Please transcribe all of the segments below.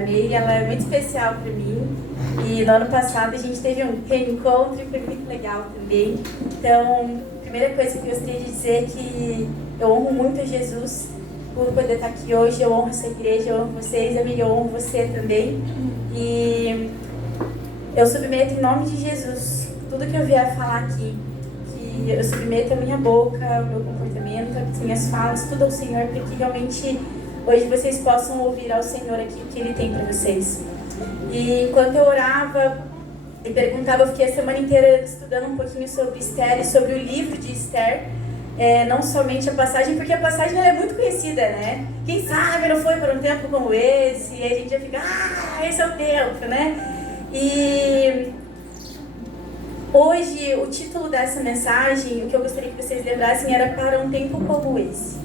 Meire, ela é muito especial para mim. E no ano passado a gente teve um reencontro e foi muito legal também. Então, a primeira coisa que eu gostaria de dizer é que eu honro muito a Jesus por poder estar aqui hoje. Eu honro essa igreja, eu honro vocês, amiga, eu honro você também. E eu submeto em nome de Jesus tudo que eu vier falar aqui. Que eu submeto a minha boca, o meu comportamento, as minhas falas, tudo ao Senhor, para que realmente hoje vocês possam ouvir ao Senhor aqui o que Ele tem para vocês. E enquanto eu orava e perguntava, eu fiquei a semana inteira estudando um pouquinho sobre Esther e sobre o livro de Esther. Não somente a passagem, porque a passagem ela é muito conhecida, né? Quem sabe não foi para um tempo como esse, e a gente já fica, esse é o tempo, né? E hoje o título dessa mensagem, o que eu gostaria que vocês lembrassem era para um tempo como esse.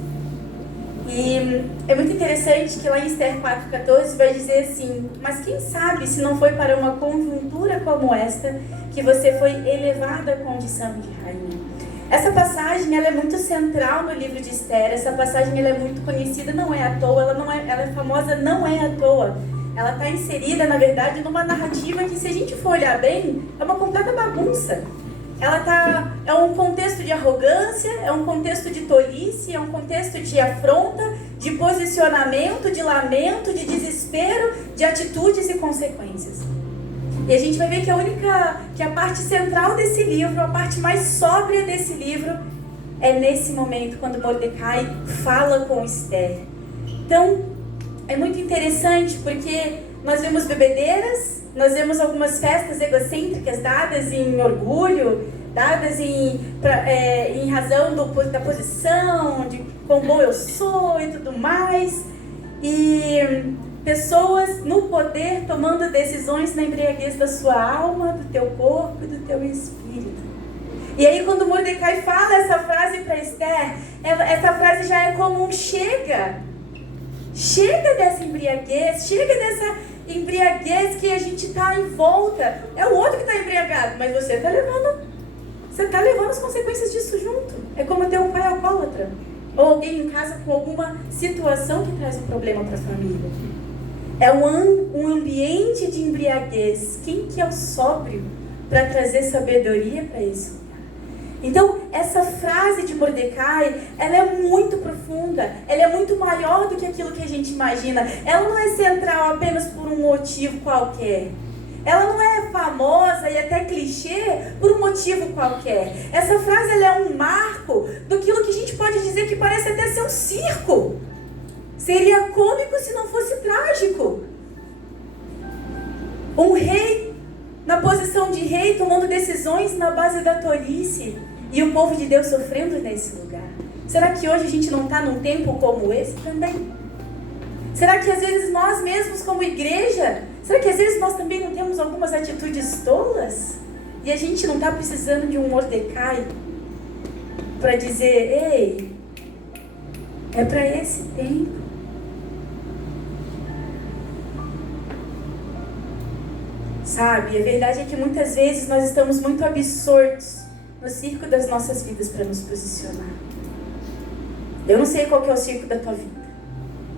E é muito interessante que lá em Esther 4,14 vai dizer assim: mas quem sabe se não foi para uma conjuntura como esta que você foi elevada à condição de rainha. Essa passagem ela é muito central no livro de Esther. Essa passagem ela é muito conhecida, não é à toa, ela é famosa, não é à toa. Ela está inserida, na verdade, numa narrativa que, se a gente for olhar bem, é uma completa bagunça. É um contexto de arrogância, é um contexto de tolice, é um contexto de afronta, de posicionamento, de lamento, de desespero, de atitudes e consequências. E a gente vai ver que a parte central desse livro, a parte mais sóbria desse livro, é nesse momento, quando Mordecai fala com Esther. Então, é muito interessante porque nós vemos bebedeiras, nós vemos algumas festas egocêntricas dadas em orgulho, dadas em razão da posição, de quão bom eu sou e tudo mais. E pessoas no poder tomando decisões na embriaguez da sua alma, do teu corpo e do teu espírito. E aí quando Mordecai fala essa frase para Esther, essa frase já é como um chega. Chega dessa embriaguez, chega dessa embriaguez que a gente está em volta. É o outro que está embriagado, mas você está levando as consequências disso junto. É como ter um pai alcoólatra, ou alguém em casa com alguma situação que traz um problema para a família. É um ambiente de embriaguez. Quem que é o sóbrio para trazer sabedoria para isso? Então, essa frase de Mordecai, ela é muito profunda, ela é muito maior do que aquilo que a gente imagina. Ela não é central apenas por um motivo qualquer. Ela não é famosa e até clichê por um motivo qualquer. Essa frase ela é um marco daquilo que a gente pode dizer que parece até ser um circo. Seria cômico se não fosse trágico. Um rei na posição de rei, tomando decisões na base da tolice. E o povo de Deus sofrendo nesse lugar. Será que hoje a gente não está num tempo como esse também? Será que às vezes nós mesmos como igreja, será que às vezes nós também não temos algumas atitudes tolas? E a gente não está precisando de um Mordecai para dizer, ei, é para esse tempo. Sabe, a verdade é que muitas vezes nós estamos muito absortos no circo das nossas vidas para nos posicionar. Eu não sei qual que é o circo da tua vida.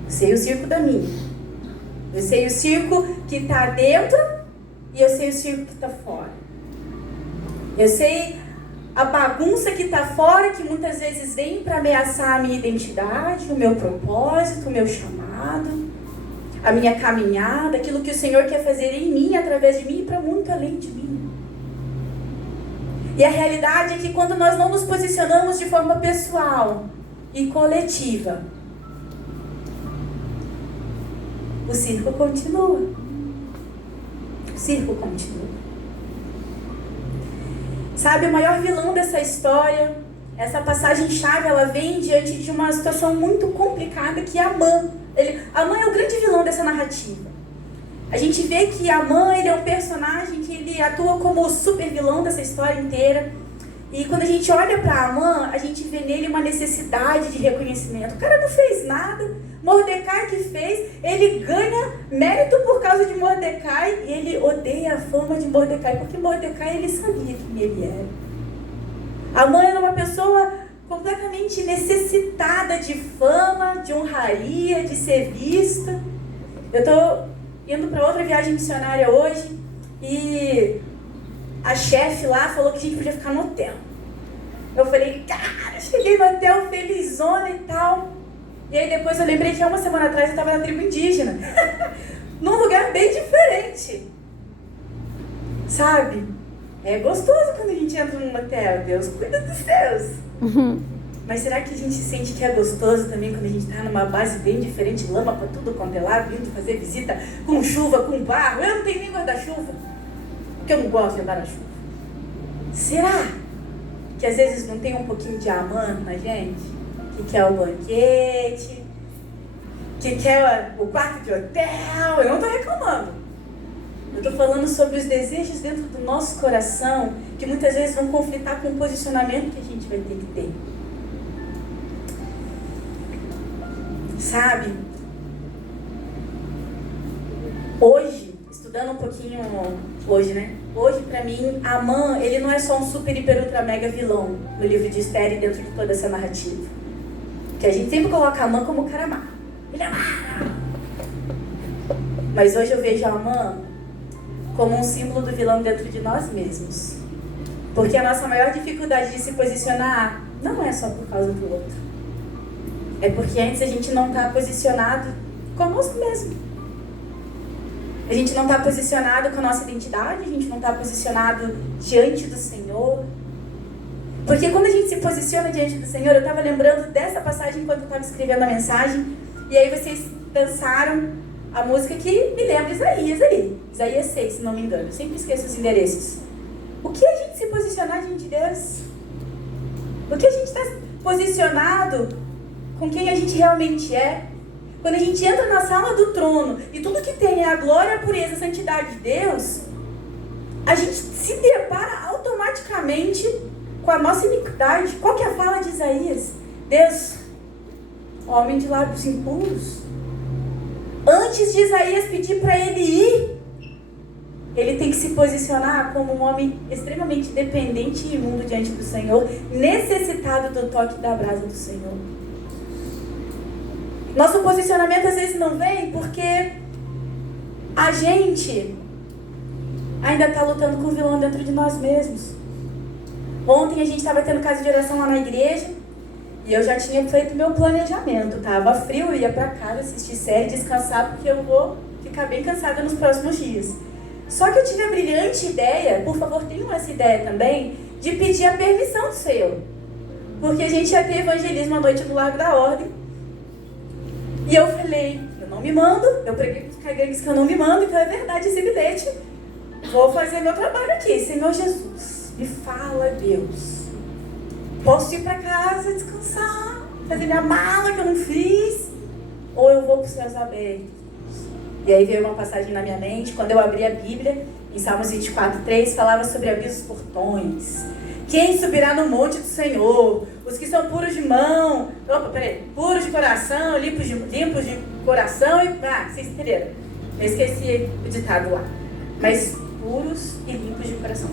Eu sei o circo da minha. Eu sei o circo que está dentro e eu sei o circo que está fora. Eu sei a bagunça que está fora, que muitas vezes vem para ameaçar a minha identidade, o meu propósito, o meu chamado, a minha caminhada, aquilo que o Senhor quer fazer em mim, através de mim e para muito além de mim. E a realidade é que quando nós não nos posicionamos de forma pessoal e coletiva, o circo continua. O circo continua. Sabe, o maior vilão dessa história, essa passagem-chave, ela vem diante de uma situação muito complicada que é Amã. Amã é o grande vilão dessa narrativa. A gente vê que Amã, ele é um personagem que ele atua como o super vilão dessa história inteira. E quando a gente olha para Amã, a gente vê nele uma necessidade de reconhecimento. O cara não fez nada, Mordecai que fez, ele ganha mérito por causa de Mordecai e ele odeia a fama de Mordecai, porque Mordecai ele sabia quem ele era. Amã era uma pessoa completamente necessitada de fama, de honraria, de ser vista. Eu estou indo para outra viagem missionária hoje e a chefe lá falou que a gente podia ficar no hotel. Eu falei, cara, cheguei no hotel felizona e tal. E aí depois eu lembrei que há uma semana atrás eu estava na tribo indígena. Num lugar bem diferente. Sabe? É gostoso quando a gente entra num hotel. Deus cuida dos seus. Mas será que a gente sente que é gostoso também quando a gente está numa base bem diferente, lama para tudo quanto é lado, vindo fazer visita com chuva, com barro? Eu não tenho nem guarda-chuva, porque eu não gosto de andar na chuva. Será que às vezes não tem um pouquinho de amã na gente? Que quer o banquete, que quer o quarto de hotel? Eu não estou reclamando. Eu estou falando sobre os desejos dentro do nosso coração, que muitas vezes vão conflitar com o posicionamento que a gente vai ter que ter. Sabe? Hoje, estudando um pouquinho hoje, né? Hoje, pra mim, Amã, ele não é só um super, hiper, ultra, mega vilão no livro de Esther e dentro de toda essa narrativa. Que a gente sempre coloca Amã como o cara má. Ele é má. Mas hoje eu vejo Amã como um símbolo do vilão dentro de nós mesmos. Porque a nossa maior dificuldade de se posicionar não é só por causa do outro. É porque antes a gente não está posicionado conosco mesmo. A gente não está posicionado com a nossa identidade, a gente não está posicionado diante do Senhor. Porque quando a gente se posiciona diante do Senhor, eu estava lembrando dessa passagem enquanto eu estava escrevendo a mensagem, e aí vocês dançaram a música que me lembra Isaías ali. Isaías 6, se não me engano. Eu sempre esqueço os endereços. O que a gente se posicionar diante de Deus? O que a gente está posicionado com quem a gente realmente é? Quando a gente entra na sala do trono e tudo que tem é a glória, a pureza, a santidade de Deus, a gente se depara automaticamente com a nossa iniquidade. Qual que é a fala de Isaías? Deus, homem de lábios impuros. Antes de Isaías pedir para ele ir, ele tem que se posicionar como um homem extremamente dependente e imundo diante do Senhor, necessitado do toque da brasa do Senhor. Nosso posicionamento às vezes não vem porque a gente ainda está lutando com o vilão dentro de nós mesmos. Ontem a gente estava tendo casa de oração lá na igreja e eu já tinha feito meu planejamento. Tava frio, eu ia para casa assistir série, descansar, porque eu vou ficar bem cansada nos próximos dias. Só que eu tive a brilhante ideia, por favor, tenham essa ideia também, de pedir a permissão do Senhor. Porque a gente ia ter evangelismo à noite no Largo da Ordem. E eu falei, eu não me mando, eu preguei para os cagangues que eu não me mando, então é verdade esse bilhete. Vou fazer meu trabalho aqui. Senhor Jesus, me fala, Deus. Posso ir para casa, descansar, fazer minha mala que eu não fiz? Ou eu vou para os céus abertos? E aí veio uma passagem na minha mente, quando eu abri a Bíblia, em Salmos 24:3, falava sobre abrir os portões. Quem subirá no monte do Senhor? Os que são puros de mão, puros de coração, limpos de coração e... vocês entenderam? Eu esqueci o ditado lá. Mas puros e limpos de coração.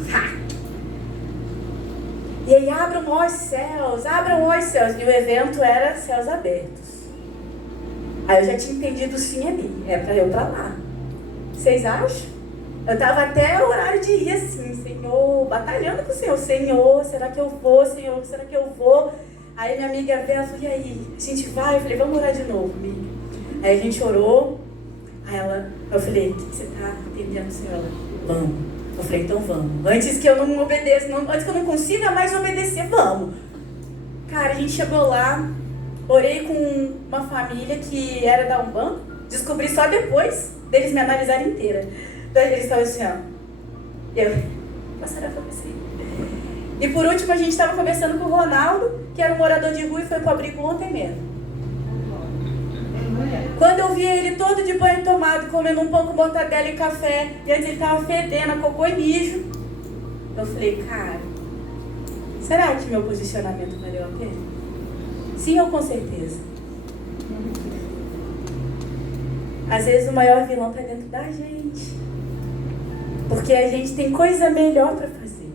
E aí, abram os céus. E o evento era céus abertos. Aí eu já tinha entendido o sim ali. É pra eu pra lá. Vocês acham? Eu tava até o horário de ir assim, Senhor, batalhando com o Senhor. Senhor, será que eu vou? Senhor, será que eu vou? Aí minha amiga veio, ela falou, e aí? A gente vai? Eu falei, vamos orar de novo, amiga. Aí a gente orou. Aí eu falei, o que você tá entendendo, Senhor? Ela, vamos. Eu falei, então vamos. Antes que eu não obedeça, antes que eu não consiga mais obedecer, vamos. Cara, a gente chegou lá, orei com uma família que era da Umbanda. Descobri só depois deles me analisarem inteira. Daí eles estavam assim, ó. E eu, pastora, foi assim. E por último, a gente estava conversando com o Ronaldo, que era um morador de rua e foi para o abrigo ontem mesmo. Quando eu vi ele todo de banho tomado, comendo um pão com mortadela e café, e antes ele estava fedendo a cocô e mijo, eu falei, cara, será que meu posicionamento valeu a pena? Sim, ou com certeza. Às vezes o maior vilão está dentro da gente. Porque a gente tem coisa melhor para fazer.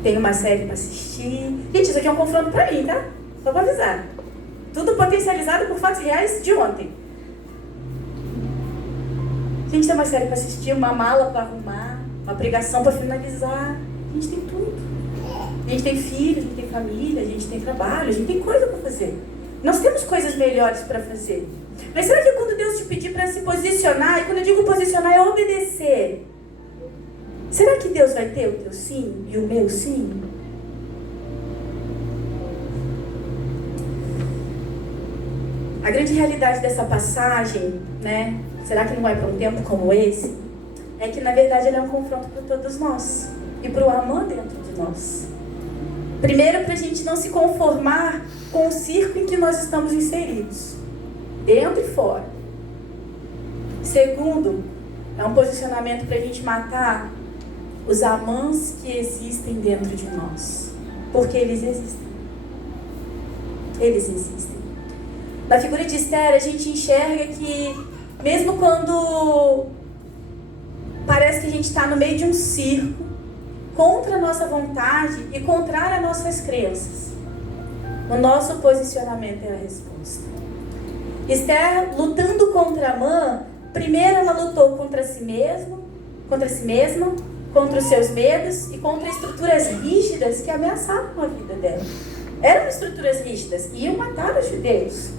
Tem uma série para assistir. Gente, isso aqui é um confronto para mim, tá? Só para avisar. Tudo potencializado por fatos reais de ontem. A gente tem uma série para assistir, uma mala para arrumar, uma pregação para finalizar. A gente tem tudo. A gente tem filho, a gente tem família, a gente tem trabalho, a gente tem coisa para fazer. Nós temos coisas melhores para fazer. Mas será que quando Deus te pedir para se posicionar, e quando eu digo posicionar é obedecer, será que Deus vai ter o teu sim e o meu sim? A grande realidade dessa passagem, né? Será que não é para um tempo como esse? É que na verdade ele é um confronto para todos nós e para o amor dentro de nós. Primeiro, para a gente não se conformar com o circo em que nós estamos inseridos, dentro e fora. Segundo, é um posicionamento para a gente matar os amãs que existem dentro de nós, porque eles existem. Eles existem. Na figura de Esther, a gente enxerga que, mesmo quando parece que a gente está no meio de um circo, contra a nossa vontade e contrário às nossas crenças, o nosso posicionamento é a resposta. Esther, lutando contra Amã, primeiro ela lutou contra si mesma, contra os seus medos e contra estruturas rígidas que ameaçavam a vida dela. Eram estruturas rígidas que iam matar os judeus.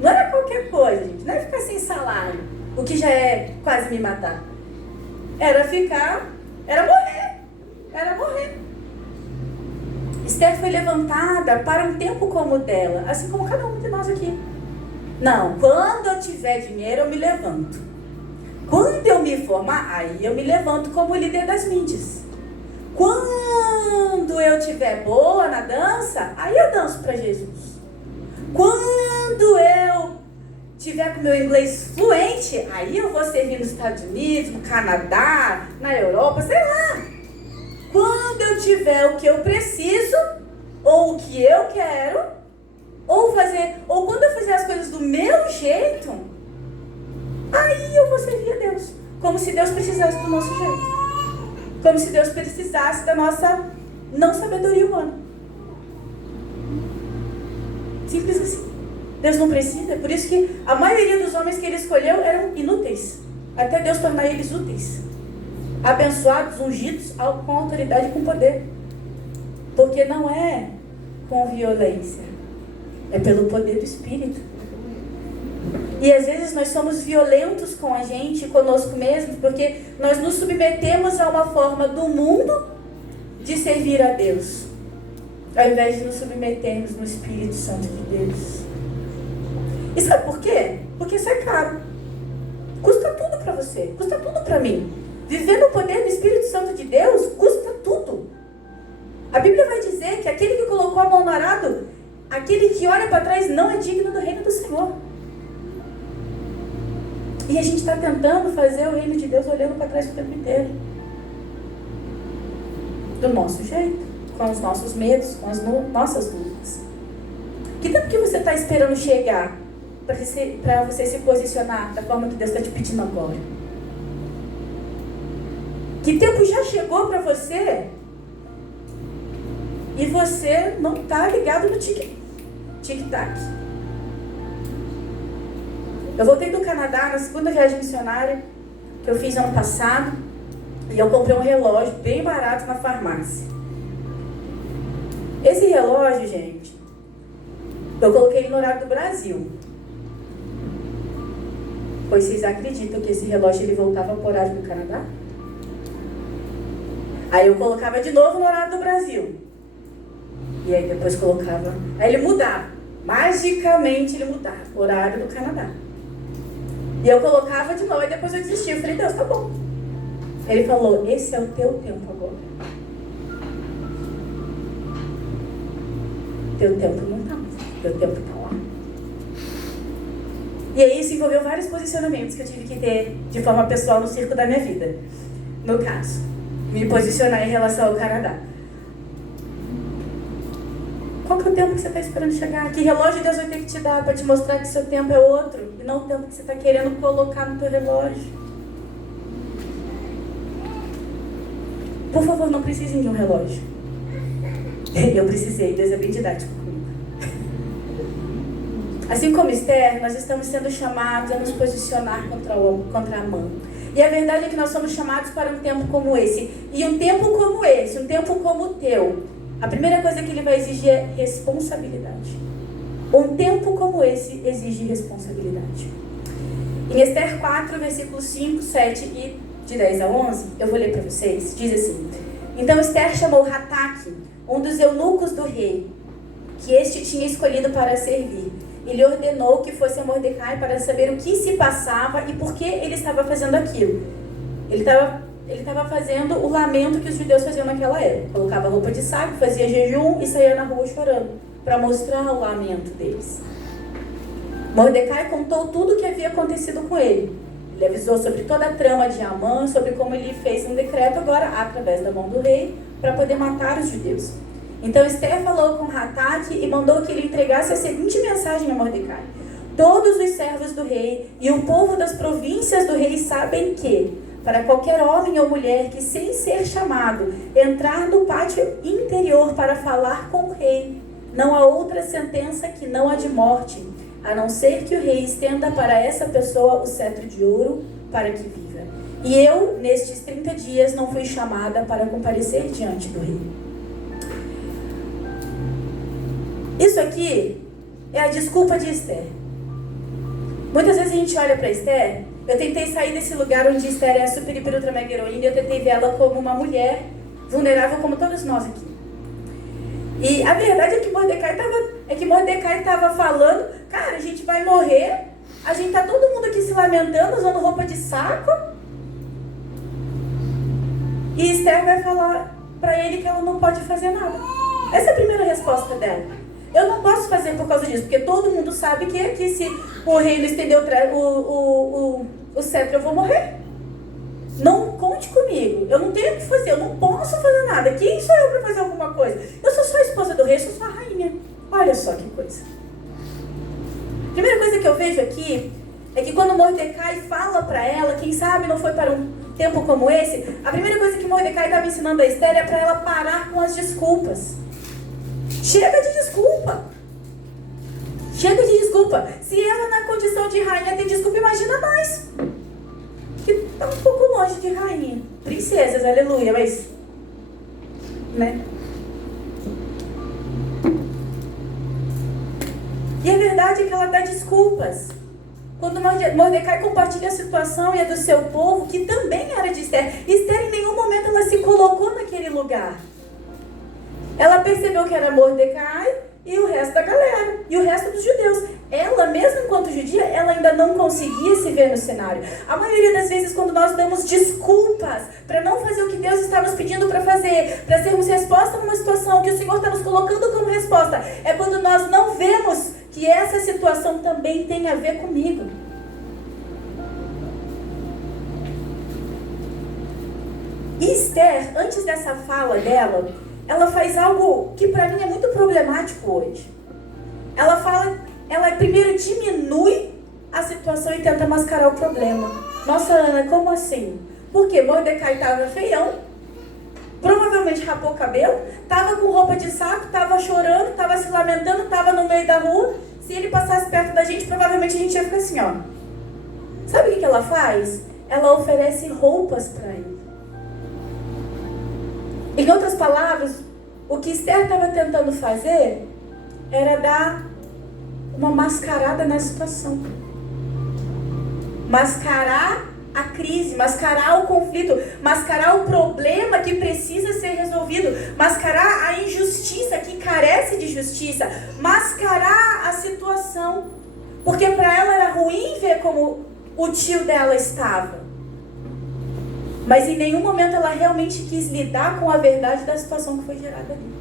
Não era qualquer coisa, gente. Não era ficar sem salário, o que já é quase me matar. Era morrer. Esther foi levantada para um tempo como o dela, assim como cada um de nós aqui. Não, quando eu tiver dinheiro eu me levanto. Quando eu me formar, aí eu me levanto como líder das mídias. Quando eu tiver boa na dança, aí eu danço para Jesus. Quando eu tiver com meu inglês fluente, aí eu vou servir nos Estados Unidos, no Canadá, na Europa, sei lá. Quando eu tiver o que eu preciso, ou o que eu quero, ou quando eu fizer as coisas do meu jeito, aí eu vou servir a Deus. Como se Deus precisasse do nosso jeito. Como se Deus precisasse da nossa não sabedoria humana. Simples assim. Deus não precisa. Por isso que a maioria dos homens que ele escolheu eram inúteis. Até Deus tornar eles úteis. Abençoados, ungidos, com autoridade e com poder. Porque não é com violência. É pelo poder do Espírito. E às vezes nós somos violentos com a gente, conosco mesmos, porque nós nos submetemos a uma forma do mundo de servir a Deus, ao invés de nos submetermos no Espírito Santo de Deus. E sabe por quê? Porque isso é caro. Custa tudo para você, custa tudo para mim. Viver no poder do Espírito Santo de Deus custa tudo. A Bíblia vai dizer que aquele que colocou a mão no arado, aquele que olha para trás não é digno do reino do Senhor. E a gente está tentando fazer o reino de Deus olhando para trás o tempo inteiro. Do nosso jeito, com os nossos medos, com as nossas dúvidas. Que tempo que você está esperando chegar para você se posicionar da forma que Deus está te pedindo agora? Que tempo já chegou para você e você não está ligado no tic-tac? Eu voltei do Canadá na segunda viagem missionária que eu fiz ano passado e eu comprei um relógio bem barato na farmácia. Esse relógio, gente, eu coloquei ele no horário do Brasil. Pois vocês acreditam que esse relógio ele voltava para o horário do Canadá? Aí eu colocava de novo no horário do Brasil. E aí depois colocava... Aí ele mudava. Magicamente ele mudava o horário do Canadá. E eu colocava de novo e depois eu desistia. Eu falei, Deus, tá bom. Ele falou, esse é o teu tempo agora. Teu tempo não tá mais. Teu tempo tá lá. E aí isso envolveu vários posicionamentos que eu tive que ter de forma pessoal no circo da minha vida. No caso, me posicionar em relação ao Canadá. Qual que é o tempo que você está esperando chegar? Que relógio Deus vai ter que te dar para te mostrar que seu tempo é outro? E não o tempo que você está querendo colocar no teu relógio. Por favor, não precisem de um relógio. Eu precisei, Deus é bem didático comigo. Assim como Esther, nós estamos sendo chamados a nos posicionar contra Amã. E a verdade é que nós somos chamados para um tempo como esse. E um tempo como esse, um tempo como o teu, a primeira coisa que ele vai exigir é responsabilidade. Um tempo como esse exige responsabilidade. Em Esther 4, versículos 5, 7 e de 10 a 11, eu vou ler para vocês, diz assim: Então Esther chamou Hataque, um dos eunucos do rei, que este tinha escolhido para servir, e lhe ordenou que fosse a Mordecai para saber o que se passava e por que ele estava fazendo aquilo. Ele estava fazendo o lamento que os judeus faziam naquela época. Colocava roupa de saco, fazia jejum e saía na rua chorando, para mostrar o lamento deles. Mordecai contou tudo o que havia acontecido com ele. Ele avisou sobre toda a trama de Amã, sobre como ele fez um decreto agora, através da mão do rei, para poder matar os judeus. Então Esther falou com Hataque e mandou que ele entregasse a seguinte mensagem a Mordecai: Todos os servos do rei e o povo das províncias do rei sabem que, para qualquer homem ou mulher que, sem ser chamado, entrar no pátio interior para falar com o rei, não há outra sentença que não a de morte, a não ser que o rei estenda para essa pessoa o cetro de ouro para que viva. E eu, nestes 30 dias, não fui chamada para comparecer diante do rei. Isso aqui é a desculpa de Esther. Muitas vezes a gente olha para Esther. Eu tentei sair desse lugar onde Esther é a super, hiper, ultra, mega heroína, e eu tentei ver ela como uma mulher vulnerável como todos nós aqui. E a verdade é que Mordecai estava falando: cara, a gente vai morrer, a gente tá todo mundo aqui se lamentando, usando roupa de saco, e Esther vai falar para ele que ela não pode fazer nada. Essa é a primeira resposta dela. Eu não posso fazer por causa disso, porque todo mundo sabe que aqui, se o rei não estender o cetro, eu vou morrer. Não conte comigo, eu não tenho o que fazer, eu não posso fazer nada. Quem sou eu para fazer alguma coisa? Eu sou só a esposa do rei, eu sou só a rainha. Olha só que coisa. A primeira coisa que eu vejo aqui é que quando Mordecai fala para ela, quem sabe não foi para um tempo como esse, a primeira coisa que Mordecai estava ensinando a Esther é para ela parar com as desculpas. Chega de desculpa. Chega de desculpa. Se ela na condição de rainha tem desculpa, imagina nós. Que tá um pouco longe de rainha. Princesas, aleluia, mas... né? E a verdade é que ela dá desculpas. Quando Mordecai compartilha a situação e a do seu povo, que também era de Esther. Esther, em nenhum momento, ela se colocou naquele lugar. Ela percebeu que era Mordecai e o resto da galera, e o resto dos judeus. Ela, mesmo enquanto judia, ela ainda não conseguia se ver no cenário. A maioria das vezes, quando nós damos desculpas para não fazer o que Deus está nos pedindo para fazer, para sermos resposta a uma situação que o Senhor está nos colocando como resposta, é quando nós não vemos que essa situação também tem a ver comigo. E Esther, antes dessa fala dela, ela faz algo que para mim é muito problemático hoje. Ela primeiro diminui a situação e tenta mascarar o problema. Nossa, Ana, como assim? Porque Mordecai estava feião, provavelmente rapou o cabelo, estava com roupa de saco, estava chorando, estava se lamentando, estava no meio da rua. Se ele passasse perto da gente, provavelmente a gente ia ficar assim, ó. Sabe o que ela faz? Ela oferece roupas para ele. Em outras palavras, o que Esther estava tentando fazer era dar uma mascarada na situação. Mascarar a crise, mascarar o conflito, mascarar o problema que precisa ser resolvido, mascarar a injustiça que carece de justiça, mascarar a situação. Porque para ela era ruim ver como o tio dela estava. Mas em nenhum momento ela realmente quis lidar com a verdade da situação que foi gerada ali.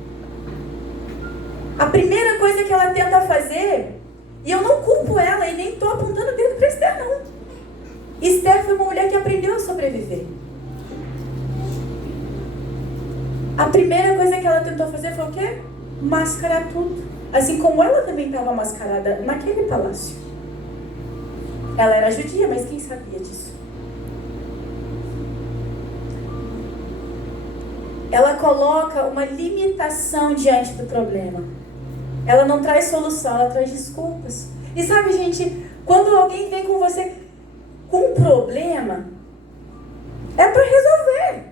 A primeira coisa que ela tenta fazer, e eu não culpo ela e nem estou apontando o dedo para Esther, não. Esther foi uma mulher que aprendeu a sobreviver. A primeira coisa que ela tentou fazer foi o quê? Mascarar tudo. Assim como ela também estava mascarada naquele palácio. Ela era judia, mas quem sabia disso? Ela coloca uma limitação diante do problema. Ela não traz solução, ela traz desculpas. E sabe, gente, quando alguém vem com você com um problema, É para resolver.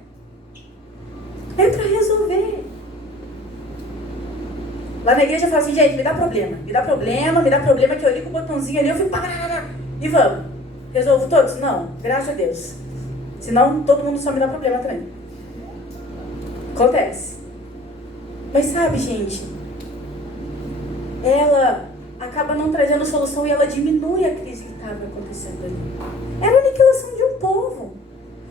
É para resolver. Lá na igreja eu falo assim, gente, me dá problema que eu ligo o botãozinho ali, eu fico e vamos. Resolvo todos? Não, graças a Deus. Senão todo mundo só me dá problema também. Acontece. Mas sabe, gente, ela acaba não trazendo solução e ela diminui a crise que estava acontecendo ali. Era a aniquilação de um povo.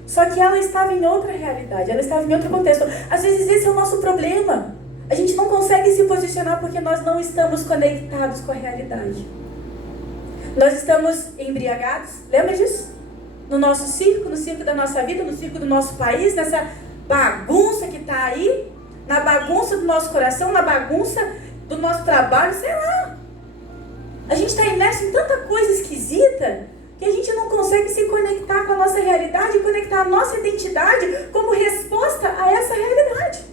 Só que ela estava em outra realidade, ela estava em outro contexto. Às vezes esse é o nosso problema. A gente não consegue se posicionar porque nós não estamos conectados com a realidade. Nós estamos embriagados, lembra disso? No nosso circo, no circo da nossa vida, no circo do nosso país, nessa bagunça que está aí, na bagunça do nosso coração, na bagunça do nosso trabalho, sei lá. A gente está imerso em tanta coisa esquisita que a gente não consegue se conectar com a nossa realidade, conectar a nossa identidade como resposta a essa realidade.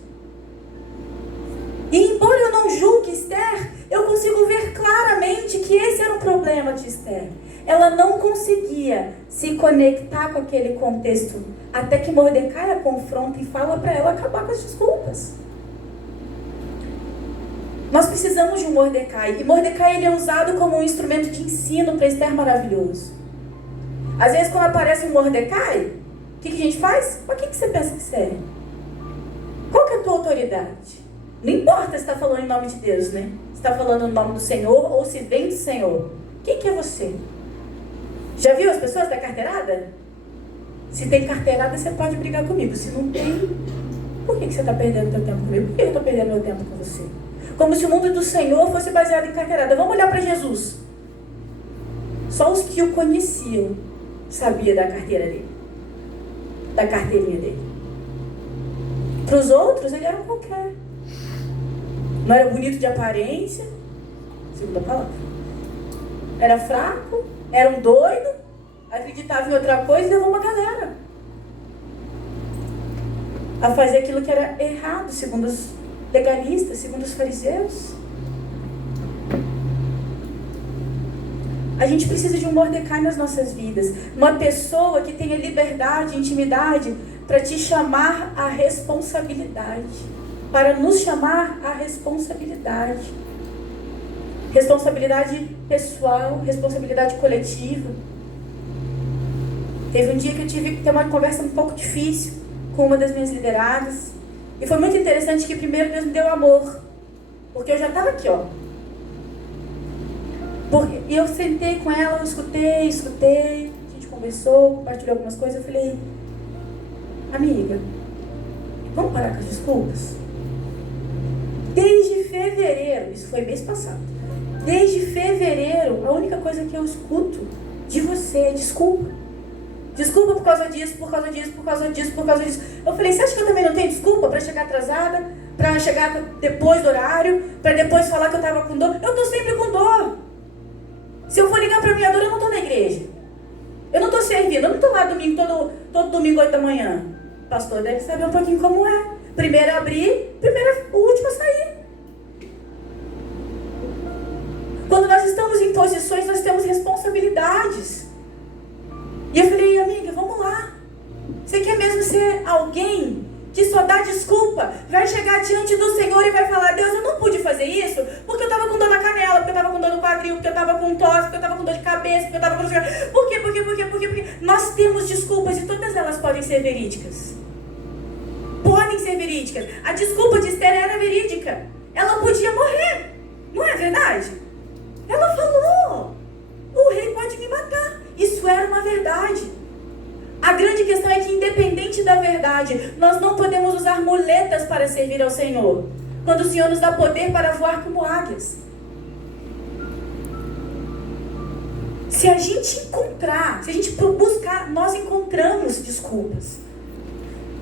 E embora eu não julgue Esther, eu consigo ver claramente que esse era um problema de Esther. Ela não conseguia se conectar com aquele contexto, até que Mordecai a confronta e fala para ela acabar com as desculpas. Nós precisamos de um Mordecai, e Mordecai ele é usado como um instrumento de ensino para Esther maravilhoso. Às vezes quando aparece um Mordecai, o que a gente faz? Mas o que você pensa que você é? Qual que é a tua autoridade? Não importa se está falando em nome de Deus, né? Se está falando no nome do Senhor ou se vem do Senhor. Quem que é você? Já viu as pessoas da carteirada? Se tem carteirada, você pode brigar comigo. Se não tem, por que você está perdendo seu tempo comigo? Por que eu estou perdendo meu tempo com você? Como se o mundo do Senhor fosse baseado em carteirada. Vamos olhar para Jesus. Só os que o conheciam sabiam da carteira dele. Da carteirinha dele. Para os outros, ele era um qualquer. Não era bonito de aparência, segunda palavra. Era fraco, era um doido, acreditava em outra coisa e levou uma galera a fazer aquilo que era errado, segundo os legalistas, segundo os fariseus. A gente precisa de um Mordecai nas nossas vidas. Uma pessoa que tenha liberdade, intimidade para te chamar à responsabilidade. Para nos chamar à responsabilidade. Responsabilidade pessoal, responsabilidade coletiva. Teve um dia que eu tive que ter uma conversa um pouco difícil com uma das minhas lideradas. E foi muito interessante que primeiro Deus me deu amor. Porque eu já estava aqui, ó. E eu sentei com ela, eu escutei, a gente conversou, compartilhou algumas coisas. Eu falei, amiga, vamos parar com as desculpas? Desde fevereiro, isso foi mês passado, desde fevereiro, a única coisa que eu escuto de você é desculpa. Desculpa por causa disso, por causa disso, por causa disso, por causa disso. Eu falei, você acha que eu também não tenho desculpa para chegar atrasada, para chegar depois do horário, para depois falar que eu estava com dor? Eu estou sempre com dor. Se eu for ligar para minha dor, eu não estou na igreja. Eu não estou servindo, eu não estou lá domingo, todo domingo, 8 da manhã. O pastor deve saber um pouquinho como é. Primeiro abrir, o último a sair. Quando nós estamos em posições, nós temos responsabilidades. E eu falei, amiga, vamos lá. Você quer mesmo ser alguém que só dá desculpa? Vai chegar diante do Senhor e vai falar, Deus, eu não pude fazer isso porque eu estava com dor na canela, porque eu estava com dor no quadril, porque eu estava com tosse, porque eu estava com dor de cabeça, porque eu estava com... Por quê? Porque nós temos desculpas e todas elas podem ser verídicas. Podem ser verídicas. A desculpa de Esther era verídica. Ela podia morrer. Não é verdade? Ela falou, o rei pode me matar. Isso era uma verdade. A grande questão é que, independente da verdade, nós não podemos usar muletas para servir ao Senhor, quando o Senhor nos dá poder para voar como águias. Se a gente buscar, nós encontramos desculpas.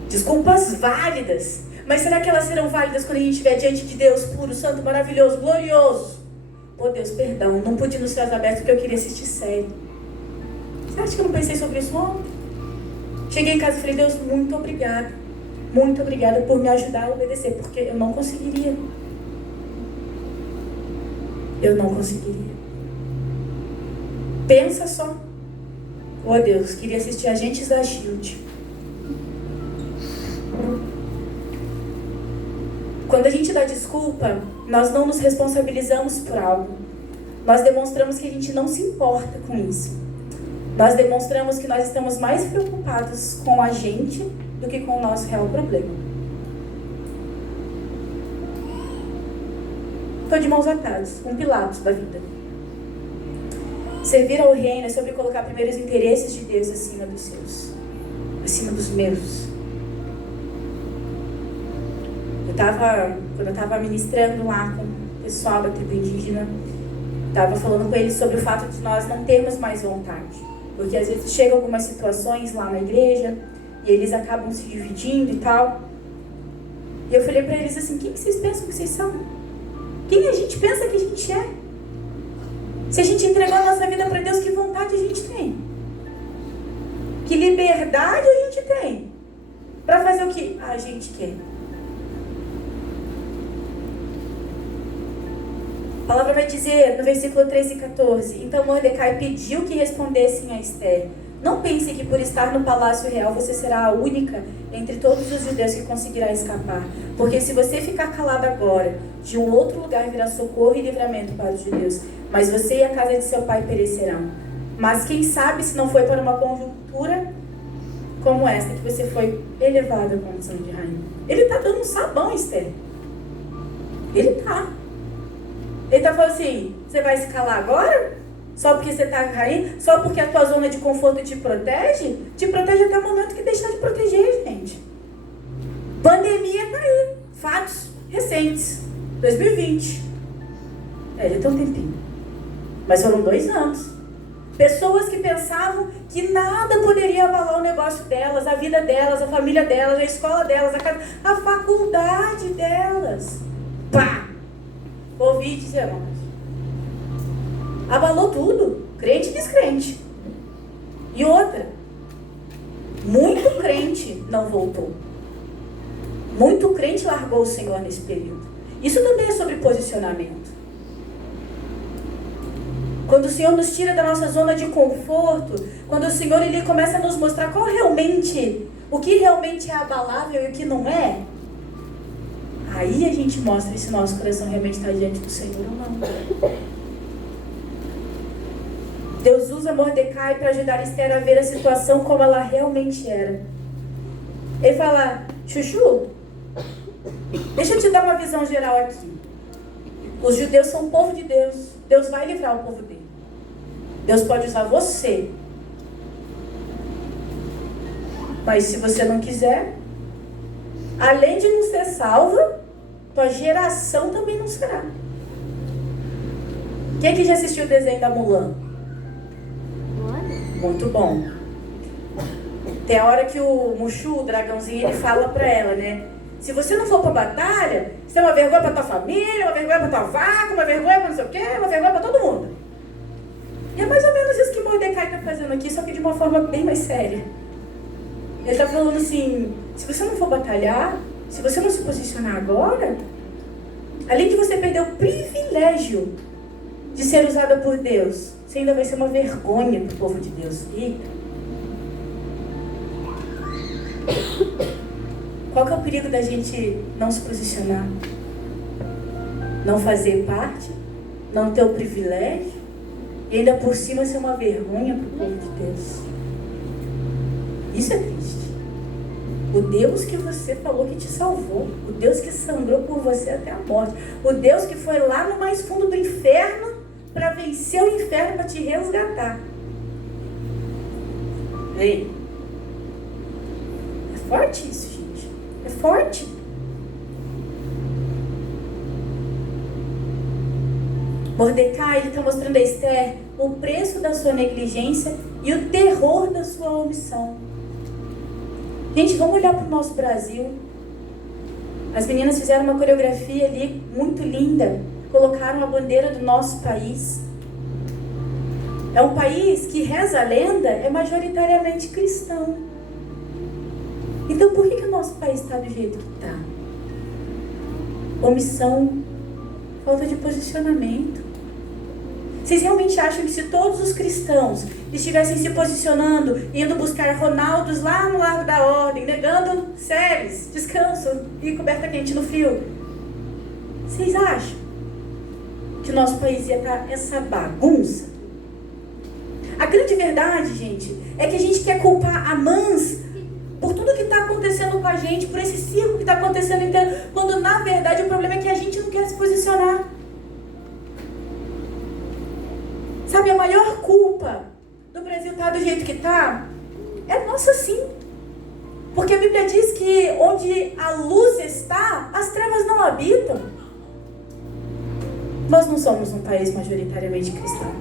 Desculpas válidas. Mas será que elas serão válidas quando a gente estiver diante de Deus puro, santo, maravilhoso, glorioso? Oh Deus, perdão, não pude ir nos céus abertos porque eu queria assistir série. Você acha que eu não pensei sobre isso ontem? Cheguei em casa e falei, Deus, muito obrigada. Muito obrigada por me ajudar a obedecer, porque eu não conseguiria. Eu não conseguiria. Pensa só. Oh Deus, queria assistir Agentes da Shield. Quando a gente dá desculpa, nós não nos responsabilizamos por algo. Nós demonstramos que a gente não se importa com isso. Nós demonstramos que nós estamos mais preocupados com a gente do que com o nosso real problema. Estou de mãos atadas, um Pilatos da vida. Servir ao reino é sobre colocar primeiro os interesses de Deus acima dos seus, acima dos meus. Quando eu estava ministrando lá com o pessoal da tribo indígena, estava falando com eles sobre o fato de nós não termos mais vontade. Porque às vezes chegam algumas situações lá na igreja e eles acabam se dividindo e tal. E eu falei para eles assim, quem que vocês pensam que vocês são? Quem a gente pensa que a gente é? Se a gente entregou a nossa vida para Deus, que vontade a gente tem? Que liberdade a gente tem? Para fazer o que a gente quer? A palavra vai dizer no versículo 13 e 14: Então Mordecai pediu que respondessem a Esther: Não pense que por estar no palácio real você será a única entre todos os judeus que conseguirá escapar. Porque se você ficar calada agora, de um outro lugar virá socorro e livramento para os judeus. Mas você e a casa de seu pai perecerão. Mas quem sabe se não foi para uma conjuntura como esta que você foi elevada à condição de rainha. Ele está dando um sabão, Esther. Ele está. Ele está falando assim, você vai se calar agora? Só porque você está caindo? Só porque a tua zona de conforto te protege? Te protege até o momento que deixar de proteger, gente. Pandemia está aí. Fatos recentes. 2020. Já tem um tempinho. Mas foram 2 anos. Pessoas que pensavam que nada poderia abalar o negócio delas, a vida delas, a família delas, a escola delas, a casa, a faculdade delas. Pá! Covid-19. Abalou tudo, crente e descrente. E outra, muito crente não voltou. Muito crente largou o Senhor nesse período. Isso também é sobre posicionamento. Quando o Senhor nos tira da nossa zona de conforto, quando o Senhor ele começa a nos mostrar o que realmente é abalável e o que não é, aí a gente mostra se nosso coração realmente está diante do Senhor ou não. Deus usa Mordecai para ajudar Esther a ver a situação como ela realmente era. Ele fala, Chuchu, deixa eu te dar uma visão geral aqui. Os judeus são o povo de Deus. Deus vai livrar o povo dele. Deus pode usar você. Mas se você não quiser, além de não ser salva, tua geração também não será. Quem aqui já assistiu o desenho da Mulan? Muito bom. Tem a hora que o Mushu, o dragãozinho, ele fala pra ela, né? Se você não for pra batalha, isso é uma vergonha pra tua família, uma vergonha pra tua vaca, uma vergonha pra não sei o quê, uma vergonha pra todo mundo. E é mais ou menos isso que Mordecai tá fazendo aqui, só que de uma forma bem mais séria. Ele tá falando assim, se você não for batalhar, se você não se posicionar agora, além de você perder o privilégio de ser usada por Deus, você ainda vai ser uma vergonha pro povo de Deus. Eita. Qual que é o perigo da gente não se posicionar? Não fazer parte? Não ter o privilégio? E ainda por cima ser uma vergonha para o povo de Deus. Isso é triste. O Deus que você falou que te salvou. O Deus que sangrou por você até a morte. O Deus que foi lá no mais fundo do inferno para vencer o inferno, para te resgatar. Ei, é forte isso, gente. É forte. Mordecai está mostrando a Esther o preço da sua negligência e o terror da sua omissão. Gente, vamos olhar para o nosso Brasil. As meninas fizeram uma coreografia ali muito linda. Colocaram a bandeira do nosso país. É um país que, reza a lenda, é majoritariamente cristão. Então por que o nosso país está do jeito que está? Omissão, falta de posicionamento. Vocês realmente acham que se todos os cristãos estivessem se posicionando, indo buscar Ronaldos lá no Largo da Ordem, negando séries, descanso e coberta quente no frio, Vocês acham que o nosso país ia estar essa bagunça? A grande verdade, gente, é que a gente quer culpar a Mans por tudo que está acontecendo com a gente, por esse circo que está acontecendo inteiro, quando na verdade o problema é que a gente não quer se posicionar. Sabe, a maior culpa do Brasil estar do jeito que está é nossa, sim. Porque a Bíblia diz que onde a luz está, as trevas não habitam. Nós não somos um país majoritariamente cristão.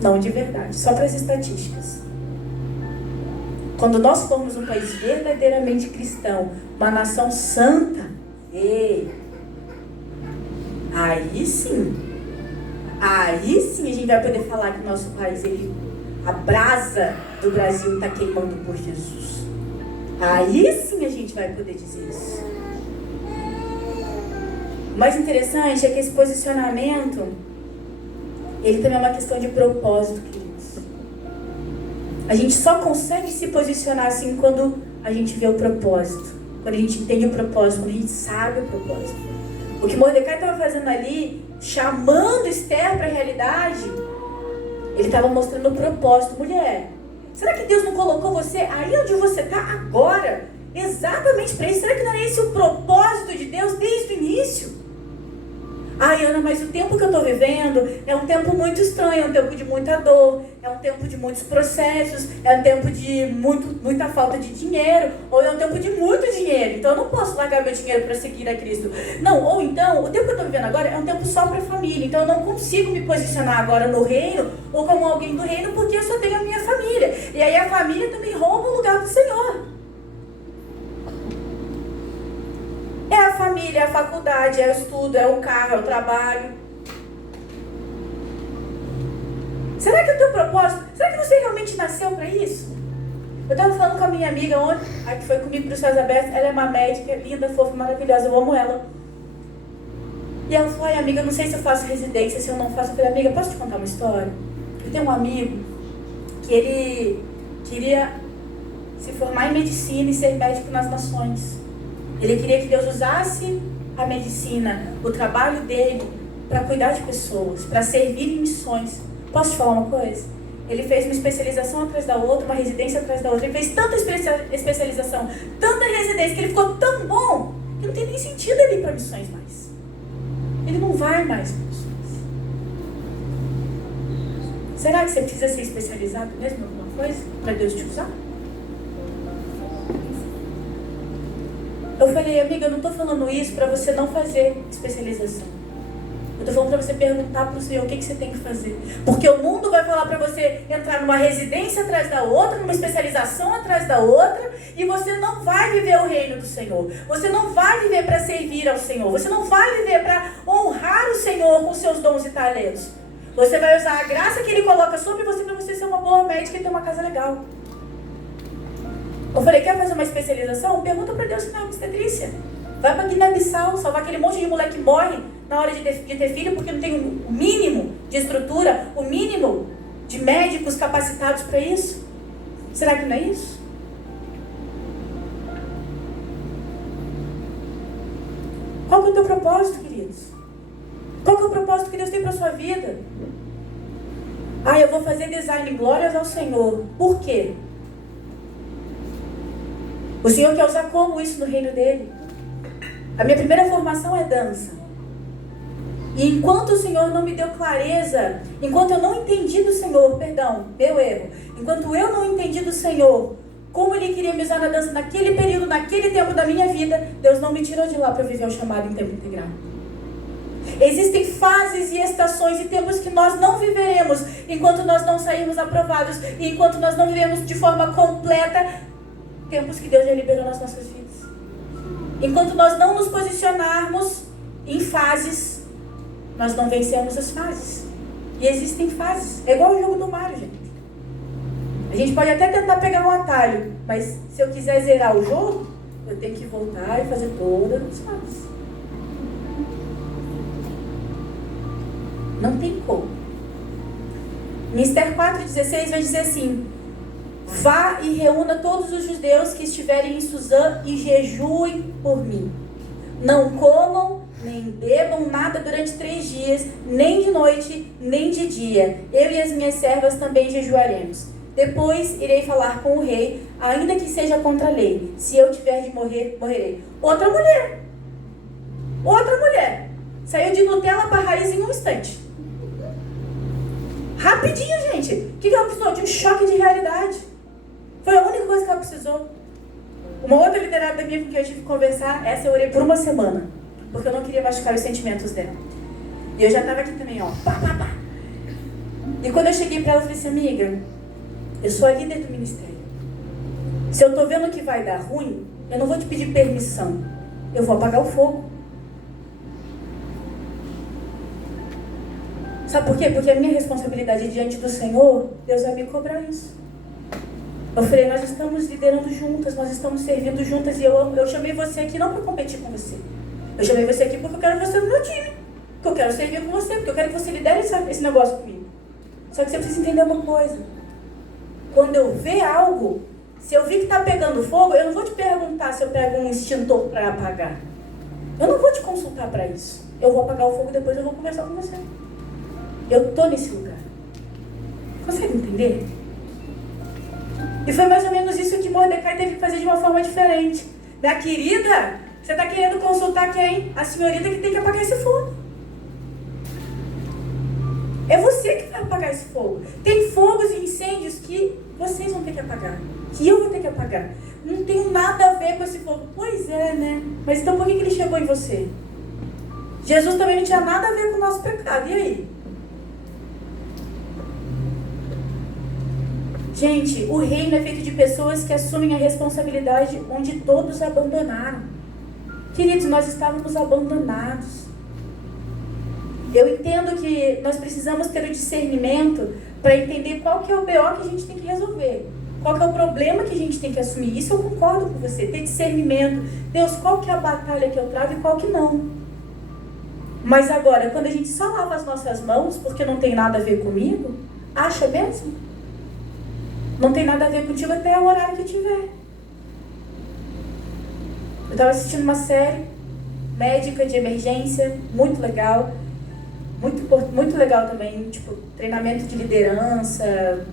Não de verdade, só para as estatísticas. Quando nós formos um país verdadeiramente cristão, uma nação santa, aí sim a gente vai poder falar que o nosso país, a brasa do Brasil está queimando por Jesus. Aí sim a gente vai poder dizer isso. O mais interessante é que esse posicionamento, ele também é uma questão de propósito, queridos. A gente só consegue se posicionar assim quando a gente vê o propósito, quando a gente entende o propósito, quando a gente sabe o propósito. O que Mordecai estava fazendo ali, chamando Esther para a realidade, ele estava mostrando o propósito. Mulher, será que Deus não colocou você aí onde você está agora? Exatamente para isso. Será que não era esse o propósito de Deus desde o início? Ai, Ana, mas o tempo que eu estou vivendo é um tempo muito estranho, é um tempo de muita dor, é um tempo de muitos processos, é um tempo de muita falta de dinheiro, ou é um tempo de muito dinheiro, então eu não posso largar meu dinheiro para seguir a Cristo. Não, ou então, o tempo que eu estou vivendo agora é um tempo só para a família, então eu não consigo me posicionar agora no reino, ou como alguém do reino, porque eu só tenho a minha família. E aí a família também rouba o lugar do Senhor. É a família, é a faculdade, é o estudo, é o carro, é o trabalho. Será que o teu propósito, será que você realmente nasceu para isso? Eu estava falando com a minha amiga ontem, a que foi comigo para os Céus Abertos. Ela é uma médica, linda, fofa, maravilhosa, eu amo ela. E ela falou, ai amiga, eu não sei se eu faço residência, se eu não faço. Eu falei, amiga, posso te contar uma história? Eu tenho um amigo que ele queria se formar em medicina e ser médico nas nações. Ele queria que Deus usasse a medicina, o trabalho dele, para cuidar de pessoas, para servir em missões. Posso te falar uma coisa? Ele fez uma especialização atrás da outra, uma residência atrás da outra. Ele fez tanta especialização, tanta residência, que ele ficou tão bom, que não tem nem sentido ele ir para missões mais. Ele não vai mais para missões. Será que você precisa ser especializado mesmo em alguma coisa, para Deus te usar? Eu falei, amiga, eu não estou falando isso para você não fazer especialização. Eu estou falando para você perguntar para o Senhor o que você tem que fazer. Porque o mundo vai falar para você entrar numa residência atrás da outra, numa especialização atrás da outra, e você não vai viver o reino do Senhor. Você não vai viver para servir ao Senhor. Você não vai viver para honrar o Senhor com seus dons e talentos. Você vai usar a graça que Ele coloca sobre você para você ser uma boa médica e ter uma casa legal. Eu falei, quer fazer uma especialização? Pergunta para Deus se não é obstetrícia. Vai para Guiné-Bissau, salvar aquele monte de moleque que morre na hora de ter filho porque não tem o mínimo de estrutura, o mínimo de médicos capacitados para isso. Será que não é isso? Qual que é o teu propósito, queridos? Qual que é o propósito que Deus tem para a sua vida? Eu vou fazer design glórias ao Senhor. Por quê? O Senhor quer usar como isso no reino dele? A minha primeira formação é dança. E enquanto o Senhor não me deu clareza, enquanto eu não entendi do Senhor, meu erro, enquanto eu não entendi do Senhor como Ele queria me usar na dança naquele período, naquele tempo da minha vida, Deus não me tirou de lá para viver o chamado em tempo integral. Existem fases e estações e tempos que nós não viveremos enquanto nós não sairmos aprovados e enquanto nós não vivemos de forma completa tempos que Deus já liberou nas nossas vidas. Enquanto nós não nos posicionarmos em fases, nós não vencemos as fases. E existem fases. É igual o jogo do Mario, gente. A gente pode até tentar pegar um atalho, mas se eu quiser zerar o jogo, eu tenho que voltar e fazer todas as fases. Não tem como. Em Esther 4,16 vai dizer assim: vá e reúna todos os judeus que estiverem em Suzã e jejuem por mim. Não comam nem bebam nada durante 3 dias, nem de noite, nem de dia. Eu e as minhas servas também jejuaremos. Depois irei falar com o rei, ainda que seja contra a lei. Se eu tiver de morrer, morrerei. Outra mulher. Saiu de Nutella para raiz em um instante. Rapidinho, gente. O que ela precisou? De um choque de realidade. Foi a única coisa que ela precisou. Uma outra liderada da minha com que eu tive que conversar, essa eu orei por 1 semana. Porque eu não queria machucar os sentimentos dela. E eu já estava aqui também, ó. Pá, pá, pá. E quando eu cheguei para ela, eu falei assim, amiga, eu sou a líder do ministério. Se eu tô vendo que vai dar ruim, eu não vou te pedir permissão. Eu vou apagar o fogo. Sabe por quê? Porque a minha responsabilidade diante do Senhor, Deus vai me cobrar isso. Eu falei, nós estamos liderando juntas, nós estamos servindo juntas e eu chamei você aqui não para competir com você. Eu chamei você aqui porque eu quero você no meu time. Porque eu quero servir com você, porque eu quero que você lidere esse negócio comigo. Só que você precisa entender uma coisa. Quando eu ver algo, se eu vi que está pegando fogo, eu não vou te perguntar se eu pego um extintor para apagar. Eu não vou te consultar para isso. Eu vou apagar o fogo e depois eu vou conversar com você. Eu estou nesse lugar. Consegue entender? E foi mais ou menos isso que Mordecai teve que fazer de uma forma diferente. Minha querida, você está querendo consultar quem? A senhorita que tem que apagar esse fogo. É você que vai apagar esse fogo. Tem fogos e incêndios que vocês vão ter que apagar. Que eu vou ter que apagar. Não tem nada a ver com esse fogo. Pois é, né? Mas então por que ele chegou em você? Jesus também não tinha nada a ver com o nosso pecado. E aí? Gente, o reino é feito de pessoas que assumem a responsabilidade onde todos abandonaram. Queridos, nós estávamos abandonados. Eu entendo que nós precisamos ter o discernimento para entender qual que é o BO que a gente tem que resolver. Qual que é o problema que a gente tem que assumir. Isso eu concordo com você, ter discernimento. Deus, qual que é a batalha que eu trago e qual que não. Mas agora, quando a gente só lava as nossas mãos porque não tem nada a ver comigo, acha mesmo? Não tem nada a ver contigo até o horário que tiver. Eu estava assistindo uma série médica de emergência, muito legal. Muito legal também, tipo, treinamento de liderança.